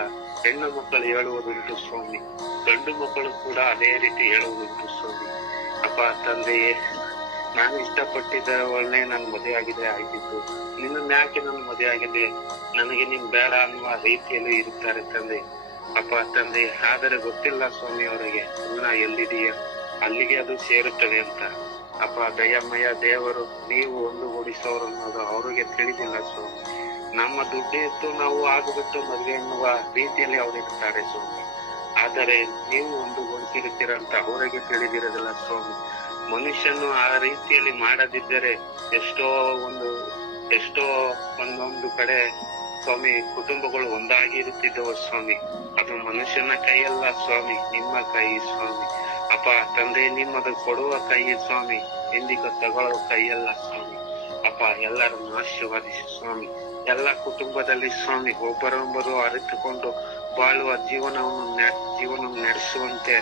ಹೆಣ್ಣು ಮಕ್ಕಳು ಹೇಳುವುದುಂಟು ಸ್ವಾಮಿ. ಗಂಡು ಮಕ್ಕಳು ಕೂಡ ಅದೇ ರೀತಿ ಹೇಳುವುದುಂಟು ಸ್ವಾಮಿ. ಅಪ್ಪ ತಂದೆಯೇ, ನಾನು ಇಷ್ಟಪಟ್ಟಿದ್ದವಳನ್ನೇ ನಾನು ಮದುವೆ ಆಗಿದ್ರೆ ಆಯ್ತಿತ್ತು, ನಿನ್ನ ಯಾಕೆ ನಾನು ಮದುವೆ ಆಗಿದೆ, ನನಗೆ ನೀನ್ ಬೇಡ ಅನ್ನುವ ರೀತಿಯಲ್ಲಿ ಇರುತ್ತಾರೆ ತಂದೆ. ಅಪ್ಪ ತಂದೆ, ಆದರೆ ಗೊತ್ತಿಲ್ಲ ಸ್ವಾಮಿ ಅವರಿಗೆ ಋಣ ಎಲ್ಲಿದೆಯ ಅಲ್ಲಿಗೆ ಅದು ಸೇರುತ್ತದೆ ಅಂತ. ಅಪ್ಪ ದಯಮಯ ದೇವರು, ನೀವು ಒಂದುಗೂಡಿಸೋರು ಅನ್ನೋದು ಅವರಿಗೆ ತಿಳಿದಿಲ್ಲ ಸ್ವಾಮಿ. ನಮ್ಮ ದುಡ್ಡು ಇತ್ತು ನಾವು ಆಗಬಿಟ್ಟು ಮದುವೆ ಎನ್ನುವ ರೀತಿಯಲ್ಲಿ ಅವ್ರು ಇರ್ತಾರೆ ಸ್ವಾಮಿ. ಆದರೆ ನೀವು ಒಂದುಗೊಳಿಸಿರುತ್ತೀರಂತ ಅವರಿಗೆ ತಿಳಿದಿರೋದಿಲ್ಲ ಸ್ವಾಮಿ. ಮನುಷ್ಯನು ಆ ರೀತಿಯಲ್ಲಿ ಮಾಡದಿದ್ದರೆ ಎಷ್ಟೋ ಒಂದೊಂದು ಕಡೆ ಸ್ವಾಮಿ ಕುಟುಂಬಗಳು ಒಂದಾಗಿ ಇರುತ್ತಿದ್ದವು ಸ್ವಾಮಿ. ಅದು ಮನುಷ್ಯನ ಕೈಯಲ್ಲ ಸ್ವಾಮಿ, ನಿಮ್ಮ ಕೈ ಸ್ವಾಮಿ. ಅಪ್ಪ ತಂದೆ, ನಿಮ್ಮದು ಕೊಡುವ ಕೈ ಸ್ವಾಮಿ, ಎಂದಿಗೂ ತಗೊಳ್ಳುವ ಕೈಯಲ್ಲ ಸ್ವಾಮಿ. ಅಪ್ಪ ಎಲ್ಲರನ್ನು ಆಶೀರ್ವಾದಿಸಿ ಸ್ವಾಮಿ. ಎಲ್ಲ ಕುಟುಂಬದಲ್ಲಿ ಸ್ವಾಮಿ ಒಬ್ಬರೊಬ್ಬರು ಅರಿತುಕೊಂಡು ಬಾಳುವ ಜೀವನವನ್ನು ನಡೆಸುವಂತೆ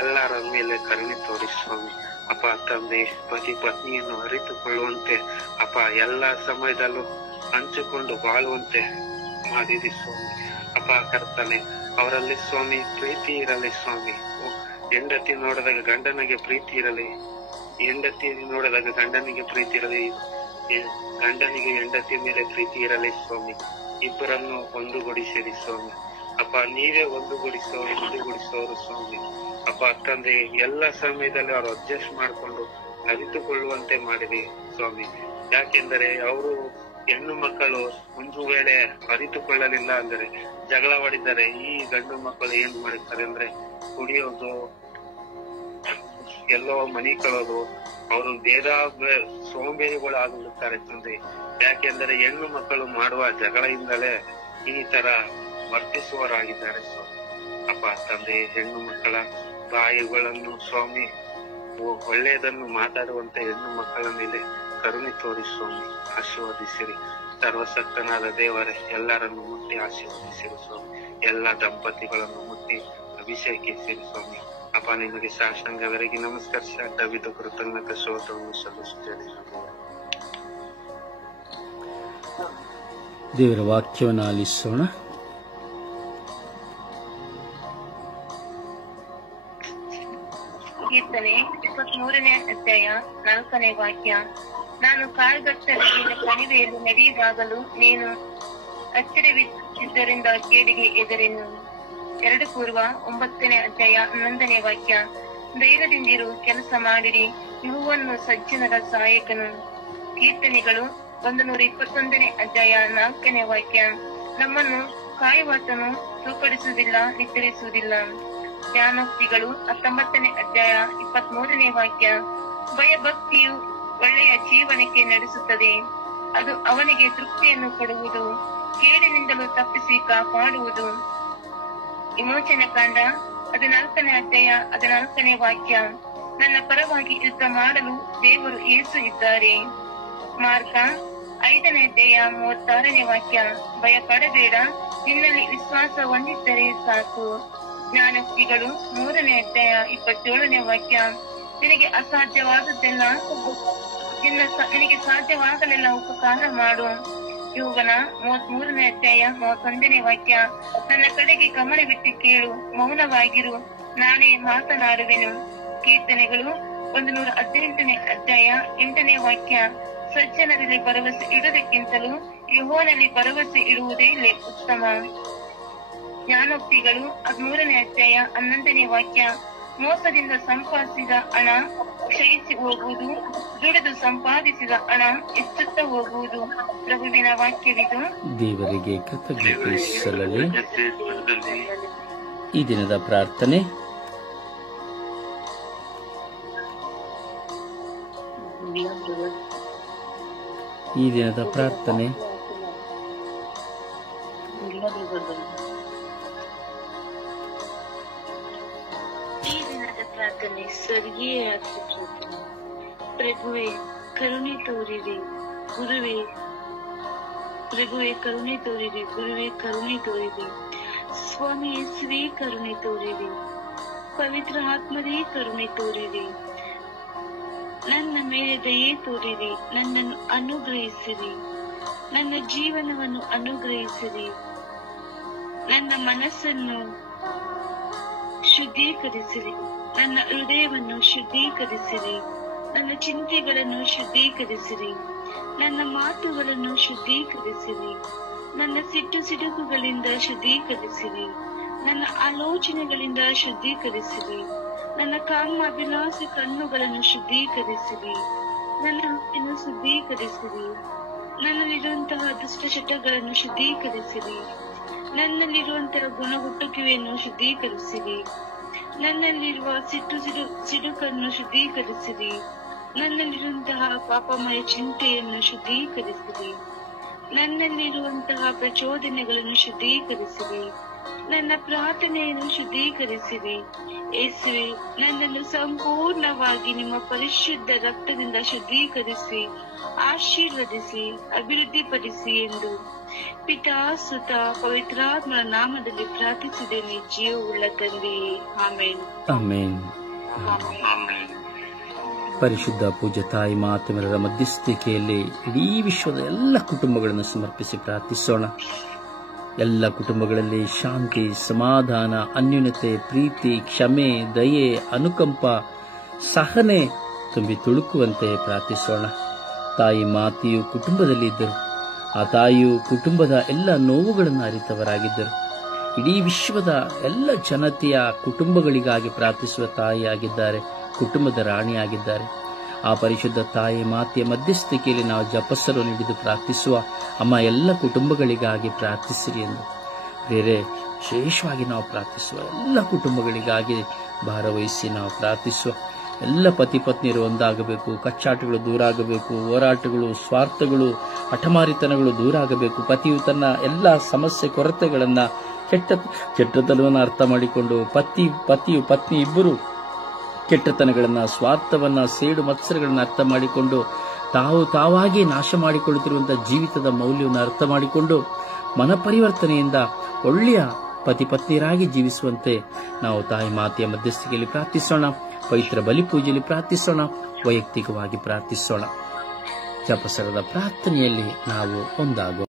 ಎಲ್ಲರ ಮೇಲೆ ಕರುಣೆ ತೋರಿ ಸ್ವಾಮಿ. ಅಪ್ಪ ತಂದೆ, ಪತಿ ಪತ್ನಿಯನ್ನು ಅರಿತುಕೊಳ್ಳುವಂತೆ ಅಪ್ಪ ಎಲ್ಲ ಸಮಯದಲ್ಲೂ ಹಂಚಿಕೊಂಡು ಬಾಳುವಂತೆ ಮಾಡಿರಿ ಸ್ವಾಮಿ. ಅಪ್ಪ ಕರ್ತನೆ, ಅವರಲ್ಲಿ ಸ್ವಾಮಿ ಪ್ರೀತಿ ಇರಲಿ ಸ್ವಾಮಿ. ಹೆಂಡತಿ ನೋಡಿದಾಗ ಗಂಡನಿಗೆ ಪ್ರೀತಿ ಇರಲಿ, ಹೆಂಡತಿ ನೋಡಿದಾಗ ಗಂಡನಿಗೆ ಪ್ರೀತಿ ಇರಲಿ, ಗಂಡನಿಗೆ ಹೆಂಡತಿ ಮೇಲೆ ಪ್ರೀತಿ ಇರಲಿ ಸ್ವಾಮಿ. ಇಬ್ಬರನ್ನು ಒಂದುಗೂಡಿಸಿರಿ ಸ್ವಾಮಿ. ಅಪ್ಪ ನೀವೇ ಒಂದುಗೂಡಿಸೋರು ಸ್ವಾಮಿ. ಅಪ್ಪ ತಂದೆ, ಎಲ್ಲ ಸಮಯದಲ್ಲಿ ಅವರು ಅಡ್ಜಸ್ಟ್ ಮಾಡಿಕೊಂಡು ಅರಿತುಕೊಳ್ಳುವಂತೆ ಮಾಡಿರಿ ಸ್ವಾಮಿ. ಯಾಕೆಂದರೆ ಅವರು ಹೆಣ್ಣು ಮಕ್ಕಳು ಒಂದು ವೇಳೆ ಅರಿತುಕೊಳ್ಳಲಿಲ್ಲ ಅಂದರೆ ಜಗಳ ಹೊಡಿತಾರೆ. ಈ ಗಂಡು ಮಕ್ಕಳು ಏನ್ ಮಾಡಿರ್ತಾರೆ ಅಂದ್ರೆ ಕುಡಿಯೋದು, ಎಲ್ಲೋ ಮನಿ ಕಳೋದು, ಅವರು ದೇಹ ಸೋಂಬೇರಿಗಳು ಆಗಿರುತ್ತಾರೆ ತಂದೆ. ಯಾಕೆಂದರೆ ಹೆಣ್ಣು ಮಕ್ಕಳು ಮಾಡುವ ಜಗಳಿಂದಲೇ ಈ ತರ ವರ್ತಿಸುವವರಾಗಿದ್ದಾರೆ ಸ್ವಾಮಿ. ಅಪ್ಪ ತಂದೆ, ಹೆಣ್ಣು ಮಕ್ಕಳ ಬಾಯಿಗಳನ್ನು ಸ್ವಾಮಿ ಒಳ್ಳೆಯದನ್ನು ಮಾತಾಡುವಂತೆ ಹೆಣ್ಣು ಮಕ್ಕಳ ಮೇಲೆ ಕರುಣೆ ತೋರಿ ಸ್ವಾಮಿ. ಆಶೀರ್ವದಿಸಿರಿ ಸರ್ವಸಕ್ತನಾದ ದೇವರೇ. ಎಲ್ಲರನ್ನು ಮುಟ್ಟಿ ಆಶೀರ್ವದಿಸಿರಿ ಸ್ವಾಮಿ. ಎಲ್ಲ ದಂಪತಿಗಳನ್ನು ಮುಟ್ಟಿ ಅಭಿಷೇಕಿಸಿರಿ ಸ್ವಾಮಿ. ಅಪ್ಪ ನಿಮಗೆ ಸಾಷ್ಟಾಂಗವರೆಗೆ ನಮಸ್ಕರಿಸಿ ಅಡ್ಡಬಿದ್ದ ಕೃತಜ್ಞತೆ ಸ್ತೋತ್ರವನ್ನು ಸಲ್ಲಿಸುತ್ತೇನೆ. ದೇವರ ವಾಕ್ಯವನ್ನು ಆಲಿಸೋಣ. ಕೀರ್ತನೆ 23ನೇ ಅಧ್ಯಾಯ 4ನೇ ವಾಕ್ಯ. ನಾನು ಕಾಲ್ಗಟ್ಟಲಿನ ಕಣಿವೆಯಲ್ಲಿ ನಡೆಯುವಾಗಲೂ ನೀನು ಅಚ್ಚರಿವಿದ್ದರಿಂದ ಕೇಡಿಗೆ ಎದುರೆನು. 2 ಪೂರ್ವ 9ನೇ ಅಧ್ಯಾಯ 11ನೇ ವಾಕ್ಯ. ಧೈರ್ಯದಿಂದಿರು, ಕೆಲಸ ಮಾಡಿರಿ, ಯೆಹೋವನು ಸಜ್ಜನರ ಸಹಾಯಕನು. ಕೀರ್ತನೆಗಳು 121ನೇ ಅಧ್ಯಾಯ 4ನೇ ವಾಕ್ಯ. ನಮ್ಮನ್ನು ಕಾಯುವಾತನು ತೂಕಡಿಸುವುದಿಲ್ಲ, ನಿದ್ರಿಸುವುದಿಲ್ಲ. ಜ್ಞಾನೋಕ್ತಿಗಳು 19ನೇ ಅಧ್ಯಾಯ 23ನೇ ವಾಕ್ಯ. ಭಯಭಕ್ತಿಯು ಒಳ್ಳೆಯ ಜೀವನಕ್ಕೆ ನಡೆಸುತ್ತದೆ, ಅದು ಅವನಿಗೆ ತೃಪ್ತಿಯನ್ನು ಕೊಡುವುದು, ಕೇಡಿನಿಂದಲೂ ತಪ್ಪಿಸಿ ಕಾಪಾಡುವುದು. ವಿಮೋಚನ ಕಾಂಡ 14ನೇ ಅಧ್ಯಾಯ 14ನೇ ವಾಕ್ಯ. ನನ್ನ ಪರವಾಗಿ ಯುದ್ಧ ಮಾಡಲು ದೇವರು ಯೇಸು ಇದ್ದಾರೆ. ಮಾರ್ಕ 5ನೇ ಅಧ್ಯಾಯ 36ನೇ ವಾಕ್ಯ. ಭಯಪಡಬೇಡ, ನಿನ್ನಲ್ಲಿ ವಿಶ್ವಾಸ ಹೊಂದಿದ್ದರೆ ಸಾಕು. ಜ್ಞಾನೋಕ್ತಿಗಳು 3ನೇ ಅಧ್ಯಾಯ 27ನೇ ವಾಕ್ಯ. ನಿನಗೆ ಸಾಧ್ಯವಾಗಲೆಲ್ಲ ಉಪಕಾರ ಮಾಡು. ಯೋಗನ 33ನೇ ಅಧ್ಯಾಯ 31ನೇ ವಾಕ್ಯ. ನನ್ನ ಕಡೆಗೆ ಗಮನವಿಟ್ಟು ಕೇಳು, ಮೌನವಾಗಿರು, ನಾನೇ ಮಾತನಾಡುವೆನು. ಕೀರ್ತನೆಗಳು 118ನೇ ಅಧ್ಯಾಯ 8ನೇ ವಾಕ್ಯ. ಸಜ್ಜನರಲ್ಲಿ ಭರವಸೆ ಇಡುವುದಕ್ಕಿಂತಲೂ ಯೆಹೋವನಲ್ಲಿ ಭರವಸೆ ಇಡುವುದೇ ಉತ್ತಮ. ಜ್ಞಾನೋಕ್ತಿಗಳು 13ನೇ ಅಧ್ಯಾಯ 11ನೇ ವಾಕ್ಯ. ಮೋಸದಿಂದ ಸಂಪಾದಿಸಿದ ಹಣ ಕ್ಷಯಿಸಿ ಹೋಗುವುದು, ದುಡಿದು ಸಂಪಾದಿಸಿದ ಹಣ ಹೆಚ್ಚುತ್ತಾ ಹೋಗುವುದು. ಪ್ರಭುವಿನ ವಾಕ್ಯವಿದು. ದೇವರಿಗೆ ಕೃತಜ್ಞತೆ ಸಲ್ಲಲಿ. ಈ ದಿನದ ಪ್ರಾರ್ಥನೆ. ಈ ದಿನದ ಪ್ರಾರ್ಥನೆ. ಪ್ರಾರ್ಥನೆ ಸ್ವರ್ಗೀಯ ಪ್ರಾರ್ಥನೆ. ಪ್ರಭುವೆ ಕರುಣೆ ತೋರಿರಿ, ಪ್ರಭುವೆ ಕರುಣೆ ತೋರಿರಿ, ಗುರುವೆ ಕರುಣೆ ತೋರಿರಿ, ಸ್ವಾಮಿ ಯೇಸುವೇ ಕರುಣೆ ತೋರಿರಿ, ಪವಿತ್ರ ಆತ್ಮರೇ ಕರುಣೆ ತೋರಿರಿ. ನನ್ನ ಮೇಲೆ ದಯೆ ತೋರಿರಿ, ನನ್ನನ್ನು ಅನುಗ್ರಹಿಸಿರಿ, ನನ್ನ ಜೀವನವನ್ನು ಅನುಗ್ರಹಿಸಿರಿ, ನನ್ನ ಮನಸ್ಸನ್ನು ಶುದ್ಧೀಕರಿಸಿರಿ, ನನ್ನ ಹೃದಯವನ್ನು ಶುದ್ಧೀಕರಿಸಿರಿ, ನನ್ನ ಚಿಂತೆಗಳನ್ನು ಶುದ್ಧೀಕರಿಸಿರಿ, ನನ್ನ ಮಾತುಗಳನ್ನು ಶುದ್ಧೀಕರಿಸಿರಿ, ನನ್ನ ಸಿಡುಕುಗಳಿಂದ ಶುದ್ಧೀಕರಿಸಿರಿ, ನನ್ನ ಆಲೋಚನೆಗಳಿಂದ ಶುದ್ಧೀಕರಿಸಿರಿ, ನನ್ನ ಕಾಮಾಭಿಲಾಷ ಕಣ್ಣುಗಳನ್ನು ಶುದ್ಧೀಕರಿಸಿರಿ, ನನ್ನ ಹೃದಯವನ್ನು ಶುದ್ಧೀಕರಿಸಿರಿ, ನನ್ನಲ್ಲಿರುವಂತಹ ದುಷ್ಟಚಟಗಳನ್ನು ಶುದ್ಧೀಕರಿಸಿರಿ, ನನ್ನಲ್ಲಿರುವಂತಹ ಗುಣಗುಟ್ಟುಕಿವೆಯನ್ನು ಶುದ್ಧೀಕರಿಸಿರಿ. ನನ್ನಲ್ಲಿರುವ ಸಿಡುಕನ್ನು ಶುದ್ಧೀಕರಿಸಿರಿ. ನನ್ನಲ್ಲಿರುವಂತಹ ಪಾಪಮಯ ಚಿಂತೆಯನ್ನು ಶುದ್ಧೀಕರಿಸಿರಿ. ನನ್ನಲ್ಲಿರುವಂತಹ ಪ್ರಚೋದನೆಗಳನ್ನು ಶುದ್ಧೀಕರಿಸಿರಿ. ನನ್ನ ಪ್ರಾರ್ಥನೆಯನ್ನು ಶುದ್ಧೀಕರಿಸಿರಿ. ಯೇಸುವೆ, ನನ್ನನ್ನು ಸಂಪೂರ್ಣವಾಗಿ ನಿಮ್ಮ ಪರಿಶುದ್ಧ ರಕ್ತದಿಂದ ಶುದ್ಧೀಕರಿಸಿ, ಆಶೀರ್ವದಿಸಿ, ಅಭಿವೃದ್ಧಿಪಡಿಸಿ ಎಂದು ಪಿತಾ, ಸುತ, ಪವಿತ್ರಾತ್ಮನ ನಾಮದಲ್ಲಿ ಪ್ರಾರ್ಥಿಸಿದ್ದೇನೆ, ಜೀವವುಳ್ಳ ತಂದೆಯೇ. ಆಮೇನ್. ಆಮೇನ್. ಪರಿಶುದ್ಧ ಪೂಜ್ಯ ತಾಯಿ ಮಾತೆಮರರ ಮಧ್ಯಸ್ಥಿಕೆಯಲ್ಲಿ ಇಡೀ ವಿಶ್ವದ ಎಲ್ಲ ಕುಟುಂಬಗಳನ್ನು ಸಮರ್ಪಿಸಿ ಪ್ರಾರ್ಥಿಸೋಣ. ಎಲ್ಲ ಕುಟುಂಬಗಳಲ್ಲಿ ಶಾಂತಿ, ಸಮಾಧಾನ, ಅನ್ಯೋನ್ಯತೆ, ಪ್ರೀತಿ, ಕ್ಷಮೆ, ದಯೆ, ಅನುಕಂಪ, ಸಹನೆ ತುಂಬಿ ತುಳುಕುವಂತೆ ಪ್ರಾರ್ಥಿಸೋಣ. ತಾಯಿ ಮಾತೆಯು ಕುಟುಂಬದಲ್ಲಿದ್ದರು. ಆ ತಾಯಿಯು ಕುಟುಂಬದ ಎಲ್ಲ ನೋವುಗಳನ್ನು ಅರಿತವರಾಗಿದ್ದರು. ಇಡೀ ವಿಶ್ವದ ಎಲ್ಲ ಜನತೆಯ ಕುಟುಂಬಗಳಿಗಾಗಿ ಪ್ರಾರ್ಥಿಸುವ ತಾಯಿಯಾಗಿದ್ದಾರೆ, ಕುಟುಂಬದ ರಾಣಿಯಾಗಿದ್ದಾರೆ. ಆ ಪರಿಶುದ್ಧ ತಾಯಿ ಮಾತೆಯ ಮಧ್ಯಸ್ಥಿಕೆಯಲ್ಲಿ ನಾವು ಜಪಸ್ಸರು ನೀಡಿದು ಪ್ರಾರ್ಥಿಸುವ ಅಮ್ಮ, ಎಲ್ಲ ಕುಟುಂಬಗಳಿಗಾಗಿ ಪ್ರಾರ್ಥಿಸಿರಿ ಎಂದು ಬೇರೆ ವಿಶೇಷವಾಗಿ ನಾವು ಪ್ರಾರ್ಥಿಸುವ ಎಲ್ಲ ಕುಟುಂಬಗಳಿಗಾಗಿ ಭಾರವಹಿಸಿ ನಾವು ಪ್ರಾರ್ಥಿಸುವ. ಎಲ್ಲ ಪತಿ ಪತ್ನಿಯರು ಒಂದಾಗಬೇಕು, ಕಚ್ಚಾಟಗಳು ದೂರ ಆಗಬೇಕು, ಹೋರಾಟಗಳು, ಸ್ವಾರ್ಥಗಳು, ಹಠಮಾರಿತನಗಳು ದೂರ ಆಗಬೇಕು. ಪತಿಯು ತನ್ನ ಎಲ್ಲ ಸಮಸ್ಯೆ ಕೊರತೆಗಳನ್ನ, ಕೆಟ್ಟತನವನ್ನು ಅರ್ಥ ಮಾಡಿಕೊಂಡು ಪತಿಯು ಪತ್ನಿ ಇಬ್ಬರು ಕೆಟ್ಟತನಗಳನ್ನ, ಸ್ವಾರ್ಥವನ್ನ, ಸೇಡು ಮತ್ಸರಗಳನ್ನ ಅರ್ಥ ಮಾಡಿಕೊಂಡು ತಾವಾಗಿ ನಾಶ ಮಾಡಿಕೊಳ್ಳುತ್ತಿರುವಂತಹ ಜೀವಿತದ ಮೌಲ್ಯವನ್ನು ಅರ್ಥ ಮಾಡಿಕೊಂಡು ಮನಪರಿವರ್ತನೆಯಿಂದ ಒಳ್ಳೆಯ ಪತಿ ಪತ್ನಿಯರಾಗಿ ಜೀವಿಸುವಂತೆ ನಾವು ತಾಯಿ ಮಾತೆಯ ಮಧ್ಯಸ್ಥಿಕೆಯಲ್ಲಿ ಪ್ರಾರ್ಥಿಸೋಣ. ಪವಿತ್ರ ಬಲಿಪೂಜೆಯಲ್ಲಿ ಪ್ರಾರ್ಥಿಸೋಣ. ವೈಯಕ್ತಿಕವಾಗಿ ಪ್ರಾರ್ಥಿಸೋಣ. ಜಪಸರದ ಪ್ರಾರ್ಥನೆಯಲ್ಲಿ ನಾವು ಒಂದಾಗೋಣ.